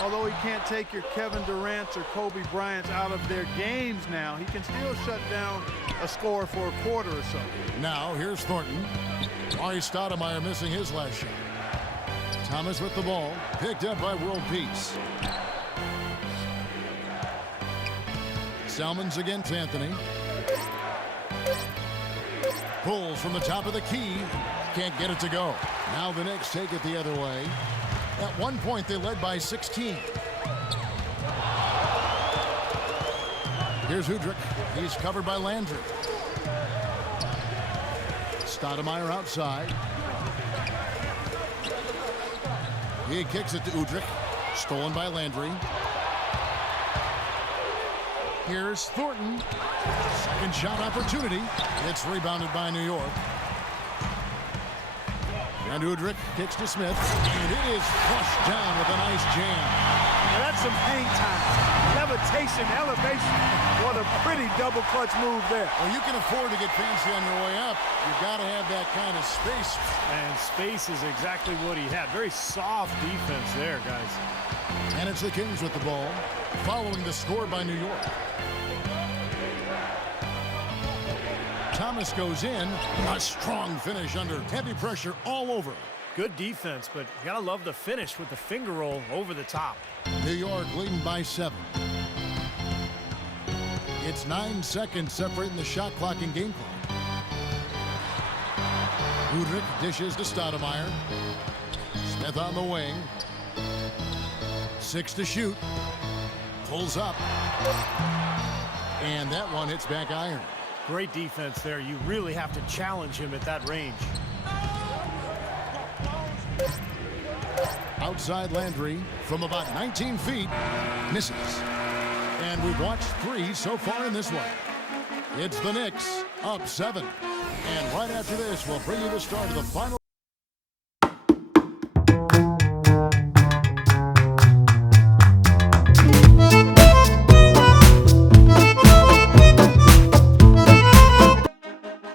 although he can't take your Kevin Durant's or Kobe Bryant's out of their games now, he can still shut down a score for a quarter or so. Now, here's Thornton. Ari Stoudemire missing his last shot. Thomas with the ball, picked up by World Peace. Salmons against Anthony. Pulls from the top of the key. Can't get it to go. Now the Knicks take it the other way. At one point, they led by 16. Here's Udrich. He's covered by Landry. Stoudemire outside. He kicks it to Udrich. Stolen by Landry. Here's Thornton. Second shot opportunity. It's rebounded by New York. And Udrich kicks to Smith. And it is flushed down with a nice jam. Now that's some paint time. Levitation, elevation. What a pretty double clutch move there. Well, you can afford to get fancy on your way up. You've got to have that kind of space. And space is exactly what he had. Very soft defense there, guys. And it's the Kings with the ball, following the score by New York. Thomas goes in. A strong finish under heavy pressure all over. Good defense, but you gotta love the finish with the finger roll over the top. New York leading by 7. It's 9 seconds separating the shot clock and game clock. Udrich dishes to Stoudemire. Smith on the wing. 6 to shoot. Pulls up. And that one hits back iron. Great defense there. You really have to challenge him at that range. Outside Landry from about 19 feet. Misses. And we've watched 3 so far in this one. It's the Knicks up 7. And right after this, we'll bring you the start of the final.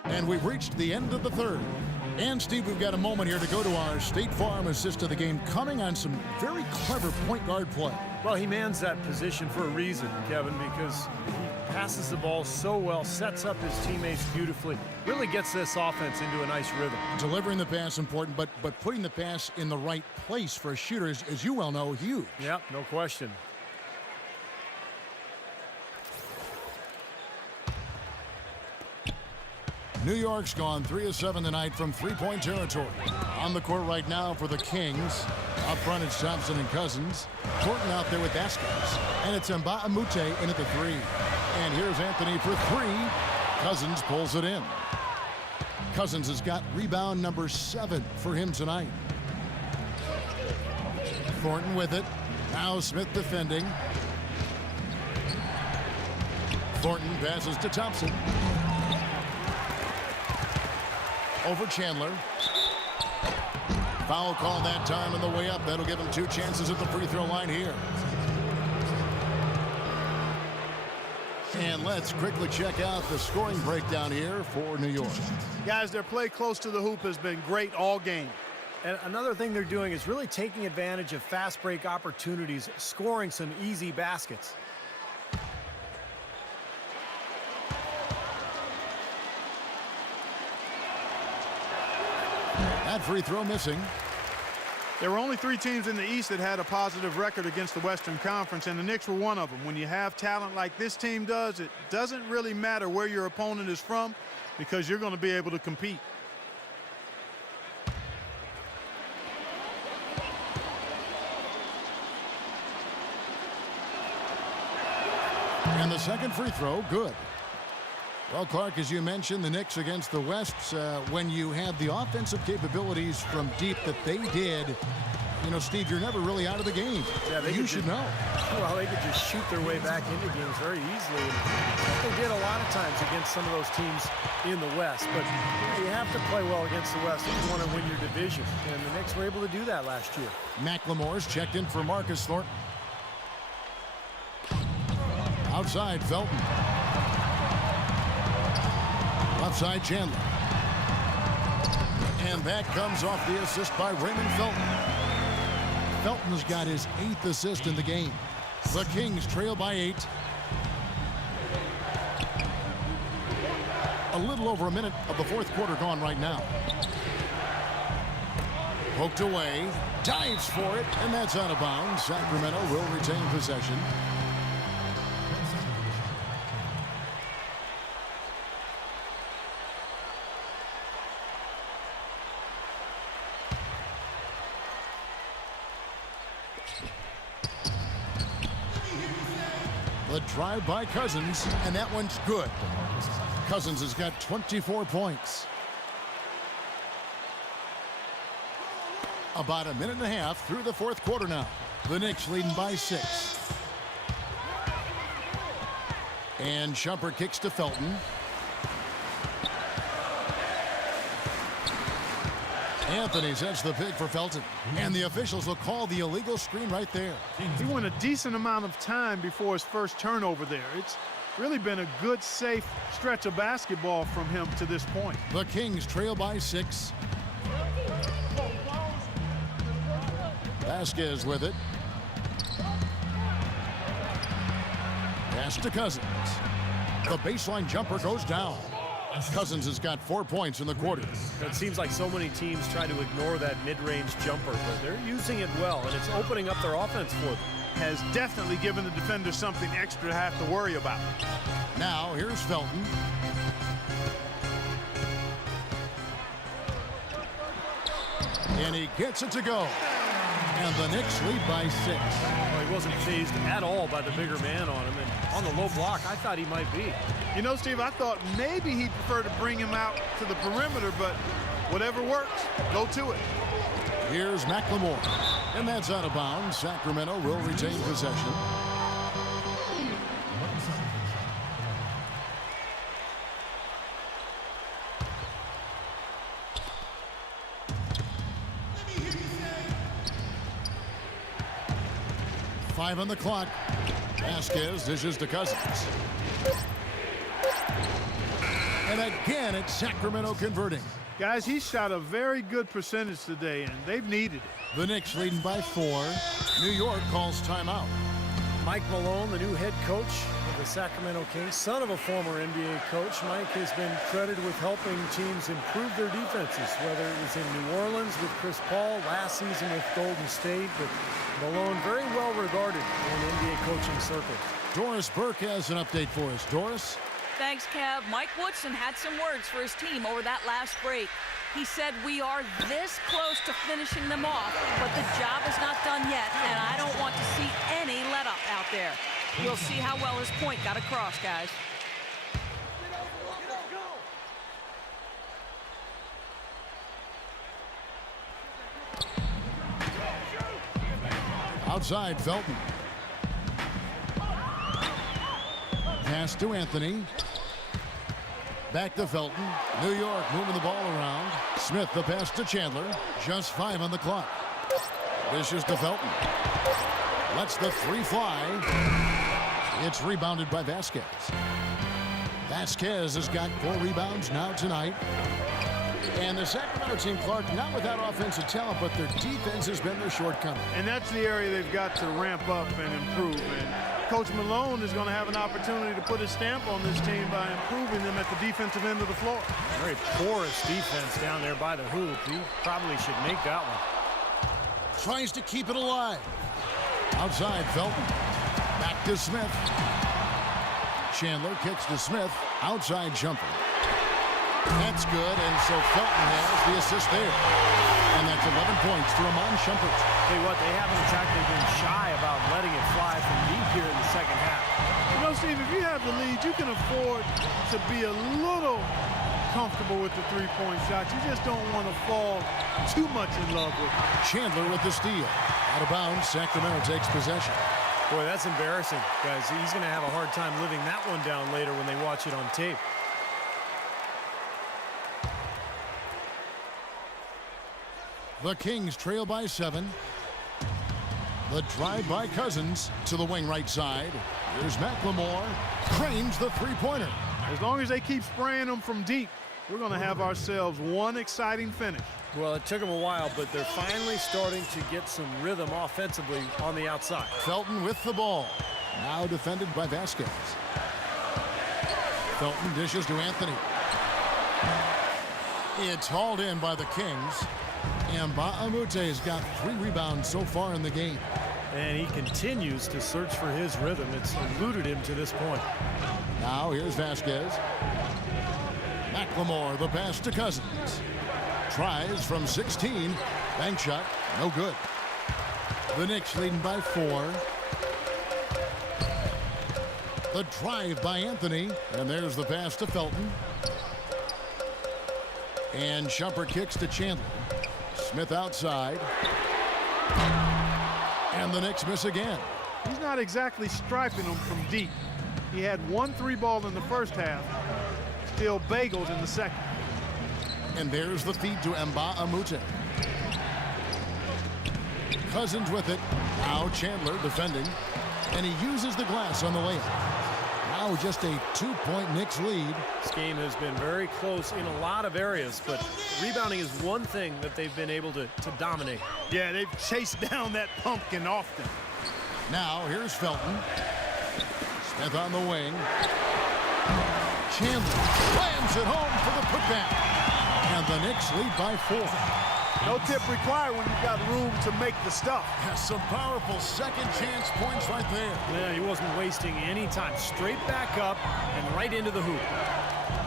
And we've reached the end of the third. And Steve, we've got a moment here to go to our State Farm assist of the game, coming on some very clever point guard play. Well, he mans that position for a reason, Kevin, because he passes the ball so well, sets up his teammates beautifully, really gets this offense into a nice rhythm. Delivering the pass important, but putting the pass in the right place for a shooter is, as you well know, huge. Yeah, no question. New York's gone 3 of 7 tonight from three-point territory. On the court right now for the Kings. Up front, it's Thompson and Cousins. Thornton out there with Vasquez. And it's Mbamute in at the 3. And here's Anthony for 3. Cousins pulls it in. Cousins has got rebound number 7 for him tonight. Thornton with it. Now Smith defending. Thornton passes to Thompson. Over Chandler. Foul call that time on the way up. That'll give him 2 chances at the free throw line here. And let's quickly check out the scoring breakdown here for New York. Guys, their play close to the hoop has been great all game. And another thing they're doing is really taking advantage of fast break opportunities, scoring some easy baskets. That free throw missing. There were only 3 teams in the East that had a positive record against the Western Conference, and the Knicks were one of them. When you have talent like this team does, it doesn't really matter where your opponent is from because you're going to be able to compete. And the second free throw, good. Well, Clark, as you mentioned, the Knicks against the West, when you have the offensive capabilities from deep that they did, You know, Steve, you're never really out of the game. Yeah, you should know. Well, they could just shoot their way back into games very easily. And they did a lot of times against some of those teams in the West. But you have to play well against the West if you want to win your division. And the Knicks were able to do that last year. McLemore's checked in for Marcus Thornton. Outside, Felton. Left side, Chandler. And that comes off the assist by Raymond Felton. Felton's got his 8th assist in the game. The Kings trail by 8. A little over a minute of the 4th quarter gone right now. Poked away, dives for it, and that's out of bounds. Sacramento will retain possession. The drive by Cousins, and that one's good. Cousins has got 24 points. About a minute and a half through the 4th quarter now. The Knicks leading by 6. And Shumpert kicks to Felton. Anthony sets the pick for Felton. And the officials will call the illegal screen right there. He went a decent amount of time before his first turnover there. It's really been a good, safe stretch of basketball from him to this point. The Kings trail by 6. Vasquez with it. Pass to Cousins. The baseline jumper goes down. Cousins has got 4 points in the quarter. It seems like so many teams try to ignore that mid-range jumper, but they're using it well, and it's opening up their offense for them. Has definitely given the defenders something extra to have to worry about. Now, here's Felton. And he gets it to go. And the Knicks lead by 6. Well, he wasn't fazed at all by the bigger man on him, and on the low block, I thought he might be. You know, Steve, I thought maybe he'd prefer to bring him out to the perimeter, but whatever works, go to it. Here's McLemore. And that's out of bounds. Sacramento will retain possession. Five on the clock. Vasquez dishes to Cousins. And again, it's Sacramento converting. Guys, he shot a very good percentage today, and they've needed it. The Knicks leading by 4. New York calls timeout. Mike Malone, the new head coach of the Sacramento Kings, son of a former NBA coach. Mike has been credited with helping teams improve their defenses, whether it was in New Orleans with Chris Paul, last season with Golden State. But Malone, very well regarded in the NBA coaching circle. Doris Burke has an update for us. Doris? Thanks, Kev. Mike Woodson had some words for his team over that last break. He said, "We are this close to finishing them off, but the job is not done yet, and I don't want to see any let-up out there." We'll see how well his point got across, guys. Outside, Felton. Pass to Anthony. Back to Felton. New York moving the ball around. Smith the pass to Chandler. Just 5 on the clock. Dishes to Felton. Lets the 3 fly. It's rebounded by Vasquez. Vasquez has got 4 rebounds now tonight. And the Sacramento team, Clark, not without offensive talent, but their defense has been their shortcoming. And that's the area they've got to ramp up and improve. And Coach Malone is going to have an opportunity to put his stamp on this team by improving them at the defensive end of the floor. Very porous defense down there by the hoop. He probably should make that one. Tries to keep it alive. Outside, Felton. Back to Smith. Chandler kicks to Smith. Outside jumper. That's good, and so Felton has the assist there. And that's 11 points for Amon Shumpert. Tell you what, they haven't exactly been shy about letting it fly from deep here in the second half. You know, Steve, if you have the lead, you can afford to be a little comfortable with the three-point shot. You just don't want to fall too much in love with it. Chandler with the steal. Out of bounds, Sacramento takes possession. Boy, that's embarrassing, guys. He's going to have a hard time living that one down later when they watch it on tape. The Kings trail by 7. The drive by Cousins to the wing right side. Here's McLemore. Cranes the three-pointer. As long as they keep spraying them from deep, we're going to have ourselves one exciting finish. Well, it took them a while, but they're finally starting to get some rhythm offensively on the outside. Felton with the ball. Now defended by Vasquez. Felton dishes to Anthony. It's hauled in by the Kings. And Mbaamute's got 3 rebounds so far in the game. And he continues to search for his rhythm. It's eluded him to this point. Now here's Vasquez. McLemore, the pass to Cousins. Tries from 16. Bank shot, no good. The Knicks leading by 4. The drive by Anthony. And there's the pass to Felton. And Shumpert kicks to Chandler. Smith outside. And the Knicks miss again. He's not exactly striping them from deep. He had 1 3-ball in the first half. Still bagels in the second. And there's the feed to Mbaamoute. Cousins with it. Now Chandler defending. And he uses the glass on the layup. Now just a 2-point Knicks lead. This game has been very close in a lot of areas, but rebounding is one thing that they've been able to dominate. Yeah, they've chased down that pumpkin often. Now here's Felton. Smith on the wing. Chandler slams it home for the putback. And the Knicks lead by 4. No tip required when you've got room to make the stuff. Yeah, some powerful second chance points right there. Yeah, he wasn't wasting any time. Straight back up and right into the hoop.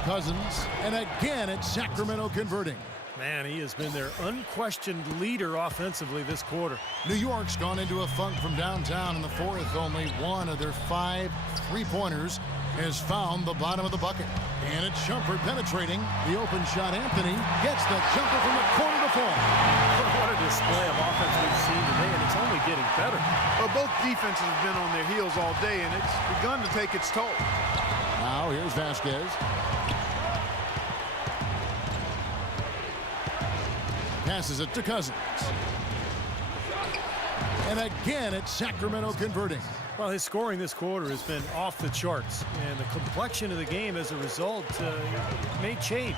Cousins, and again it's Sacramento converting. Man, he has been their unquestioned leader offensively this quarter. New York's gone into a funk from downtown in the 4th. Only 1 of their 5 3-pointers has found the bottom of the bucket. And it's Shumpert penetrating. The open shot, Anthony gets the jumper from the corner to fall. What a display of offense we've seen today, and it's only getting better. Well, both defenses have been on their heels all day, and it's begun to take its toll. Now here's Vasquez. Passes it to Cousins. And again, it's Sacramento converting. Well, his scoring this quarter has been off the charts, and the complexion of the game as a result may change.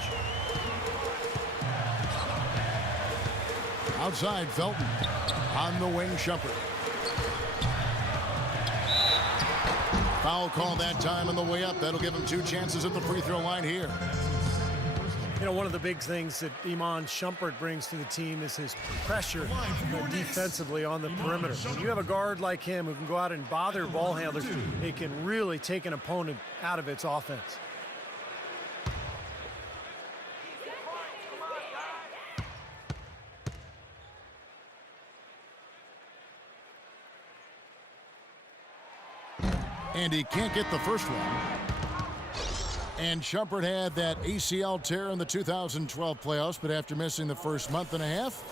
Outside, Felton. On the wing, Shumpert. Foul call that time on the way up. That'll give him 2 chances at the free throw line here. You know, one of the big things that Iman Shumpert brings to the team is his pressure defensively on the perimeter. When you have a guard like him who can go out and bother ball handlers, it can really take an opponent out of its offense. And he can't get the first one. And Shumpert had that ACL tear in the 2012 playoffs, but after missing the first month and a half,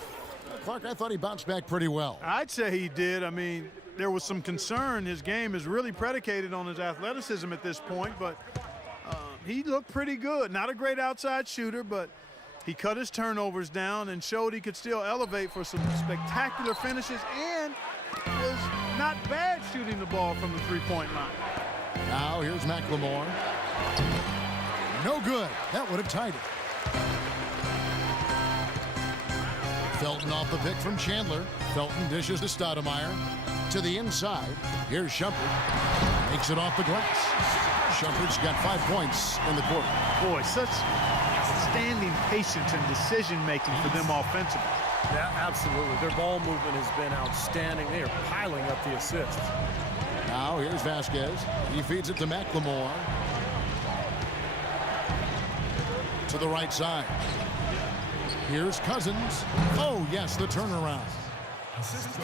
Clark, I thought he bounced back pretty well. I'd say he did. I mean, there was some concern. His game is really predicated on his athleticism at this point, but he looked pretty good. Not a great outside shooter, but he cut his turnovers down and showed he could still elevate for some spectacular finishes, and was not bad shooting the ball from the three-point line. Now here's McLemore. No good. That would have tied it. Felton off the pick from Chandler. Felton dishes to Stoudemire. To the inside. Here's Shumpert. Makes it off the glass. Shumpert's got 5 points in the quarter. Boy, such outstanding patience and decision-making for them offensively. Yeah, absolutely. Their ball movement has been outstanding. They are piling up the assists. Now here's Vasquez. He feeds it to McLemore. To the right side. Here's Cousins. Oh, yes, the turnaround.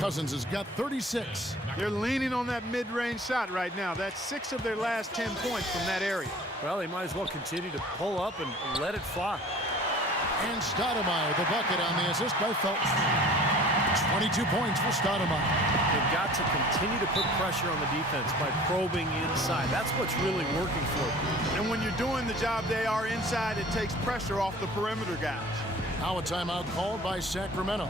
Cousins has got 36. They're leaning on that mid-range shot right now. That's 6 of their last 10 points from that area. Well, they might as well continue to pull up and let it fly. And Stoudemire, the bucket on the assist by Felton. 22 points for Stoudemire. They've got to continue to put pressure on the defense by probing inside. That's what's really working for them. And when you're doing the job they are inside, it takes pressure off the perimeter guys. Now a timeout called by Sacramento.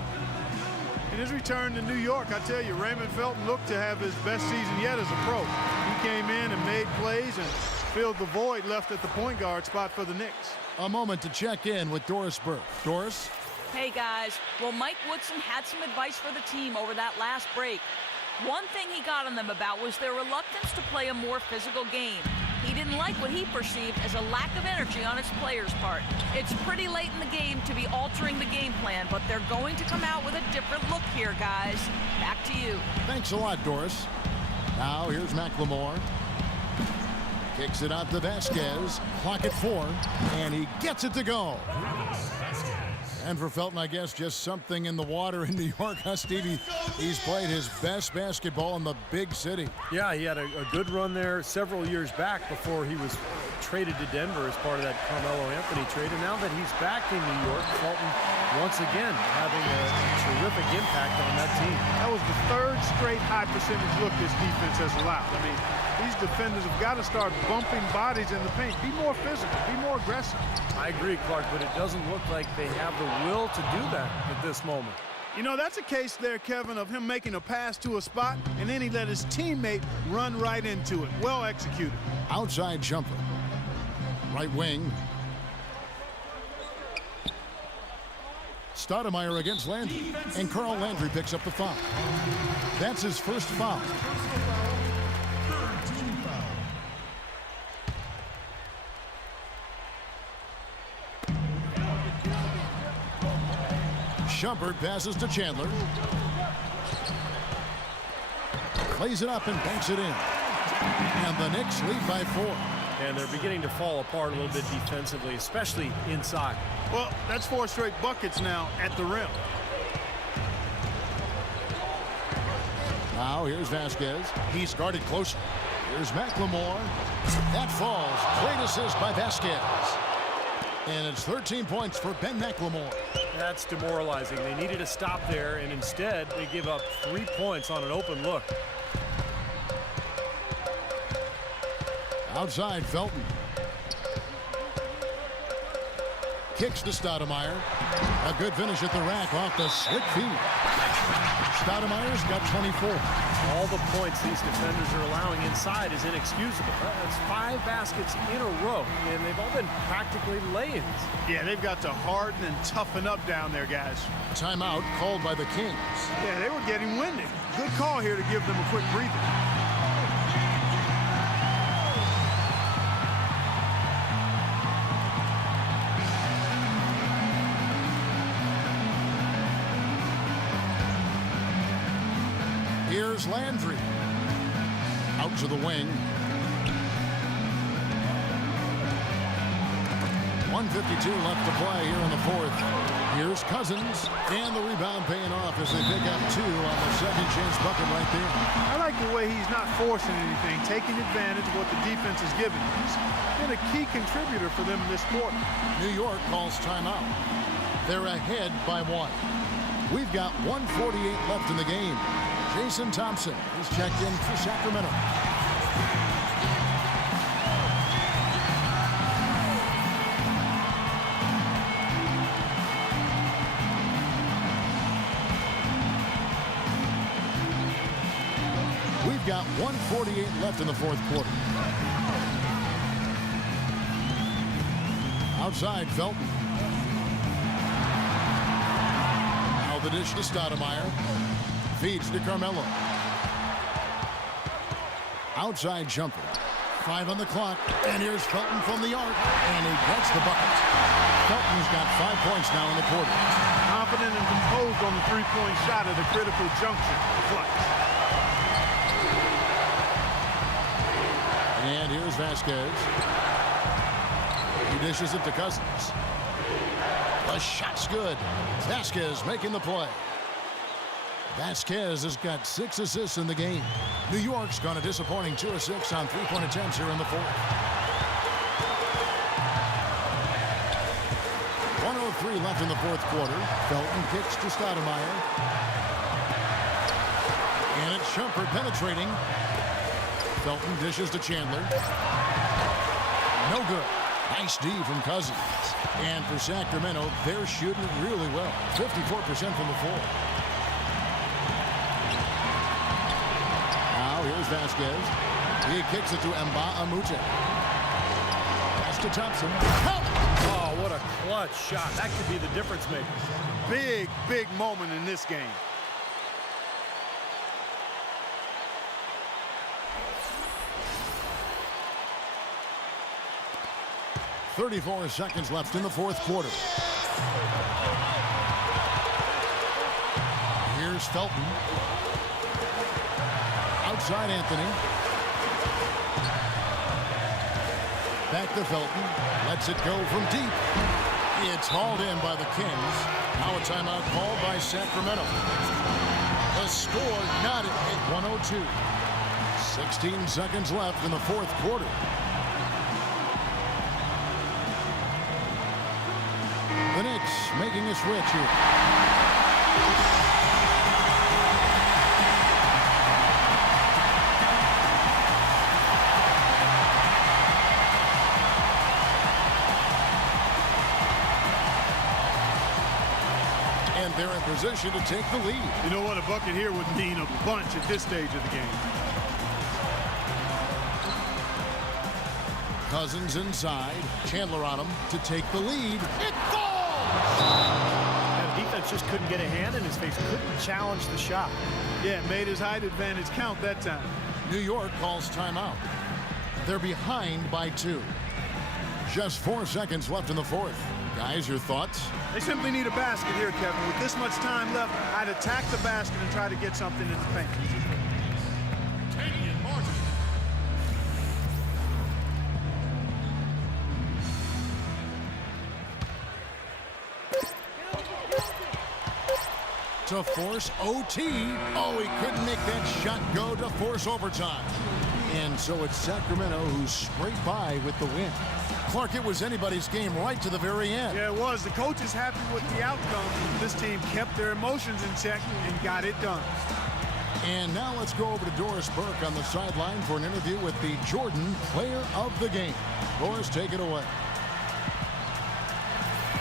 In his return to New York, I tell you, Raymond Felton looked to have his best season yet as a pro. He came in and made plays and filled the void left at the point guard spot for the Knicks. A moment to check in with Doris Burke. Doris? Hey guys, well, Mike Woodson had some advice for the team over that last break. One thing he got on them about was their reluctance to play a more physical game. He didn't like what he perceived as a lack of energy on his players' part. It's pretty late in the game to be altering the game plan, but they're going to come out with a different look here, guys. Back to you. Thanks a lot, Doris. Now here's McLemore. Kicks it out to Vasquez. Clock at 4, and he gets it to go. And for Felton, I guess just something in the water in New York, huh, Stevie? He's played his best basketball in the big city. Yeah, he had a good run there several years back before he was traded to Denver as part of that Carmelo Anthony trade. And now that he's back in New York, Felton once again having a terrific impact on that team. That was the third straight high percentage look this defense has allowed. I mean, these defenders have got to start bumping bodies in the paint. Be more physical, be more aggressive. I agree, Clark, but it doesn't look like they have the will to do that at this moment. You know, that's a case there, Kevin, of him making a pass to a spot, and then he let his teammate run right into it. Well executed. Outside jumper. Right wing. Stoudemire against Landry, and Carl Landry picks up the foul. That's his first foul. Shumpert passes to Chandler. Plays it up and banks it in. And the Knicks lead by 4. And they're beginning to fall apart a little bit defensively, especially inside. Well, that's 4 straight buckets now at the rim. Now here's Vasquez. He's guarded closely. Here's McLemore. That falls. Great assist by Vasquez. And it's 13 points for Ben McLemore. That's demoralizing. They needed to stop there, and instead they give up 3 points on an open look. Outside, Felton. Kicks to Stoudemire. A good finish at the rack off the slick feed. Stoudemire's got 24. All the points these defenders are allowing inside is inexcusable. That's 5 baskets in a row, and they've all been practically lay-ins. Yeah, they've got to harden and toughen up down there, guys. Timeout called by the Kings. Yeah, they were getting winded. Good call here to give them a quick breather. Here's Landry. Out to the wing. 1:52 left to play here in the 4th. Here's Cousins. And the rebound paying off as they pick up 2 on the second chance bucket right there. I like the way he's not forcing anything, taking advantage of what the defense is giving him. He's been a key contributor for them in this quarter. New York calls timeout. They're ahead by 1. We've got 1:48 left in the game. Jason Thompson is checked in for Sacramento. We've got 1:48 left in the 4th quarter. Outside, Felton. Now the dish to Stoudemire. Feeds to Carmelo. Outside jumper. 5 on the clock. And here's Felton from the arc. And he gets the bucket. Felton's got 5 points now in the quarter. Confident and composed on the three-point shot at a critical junction. Clutch. And here's Vasquez. He dishes it to Cousins. The shot's good. Vasquez making the play. Vasquez has got 6 assists in the game. New York's gone a disappointing 2 of 6 on 3-point attempts here in the 4th. 2:33 left in the fourth quarter. Felton kicks to Stoudemire. And it's Shumpert penetrating. Felton dishes to Chandler. No good. Nice D from Cousins. And for Sacramento, they're shooting really well. 54% from the floor. Now here's Vasquez. He kicks it to Mbah-a-Moute. Pass to Thompson. Help! Oh, what a clutch shot. That could be the difference maker. Big, big moment in this game. .34 seconds left in the fourth quarter. Here's Felton. Outside Anthony. Back to Felton. Lets it go from deep. It's hauled in by the Kings. Now a timeout called by Sacramento. The score knotted at 102. 16 seconds left in the fourth quarter. The Knicks making a switch here. And they're in position to take the lead. You know what? A bucket here would mean a bunch at this stage of the game. Cousins inside. Chandler on him to take the lead. It falls! And the defense just couldn't get a hand in his face. Couldn't challenge the shot. Yeah, made his height advantage count that time. New York calls timeout. They're behind by 2. Just 4 seconds left in the fourth. Guys, your thoughts? They simply need a basket here, Kevin. With this much time left, I'd attack the basket and try to get something in the paint. To force OT. Oh, he couldn't make that shot go to force overtime. And so it's Sacramento who scraped by with the win. Clark, it was anybody's game right to the very end. Yeah, it was. The coach is happy with the outcome. This team kept their emotions in check and got it done. And now let's go over to Doris Burke on the sideline for an interview with the Jordan Player of the Game. Doris, take it away.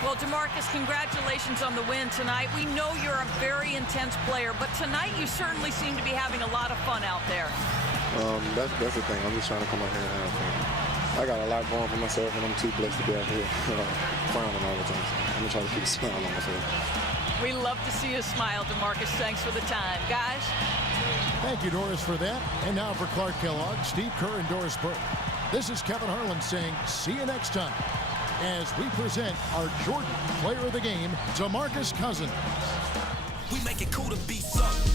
Well, DeMarcus, congratulations on the win tonight. We know you're a very intense player, but tonight you certainly seem to be having a lot of fun out there. That's the thing. I'm just trying to come out here and have fun. I got a lot going for myself, and I'm too blessed to be out here frowning all the time. So I'm going to try to keep a smile on my face. We love to see you smile, DeMarcus. Thanks for the time. Guys? Thank you, Doris, for that. And now for Clark Kellogg, Steve Kerr, and Doris Burke. This is Kevin Harlan saying see you next time as we present our Jordan Player of the Game, DeMarcus Cousins. We make it cool to be sucked.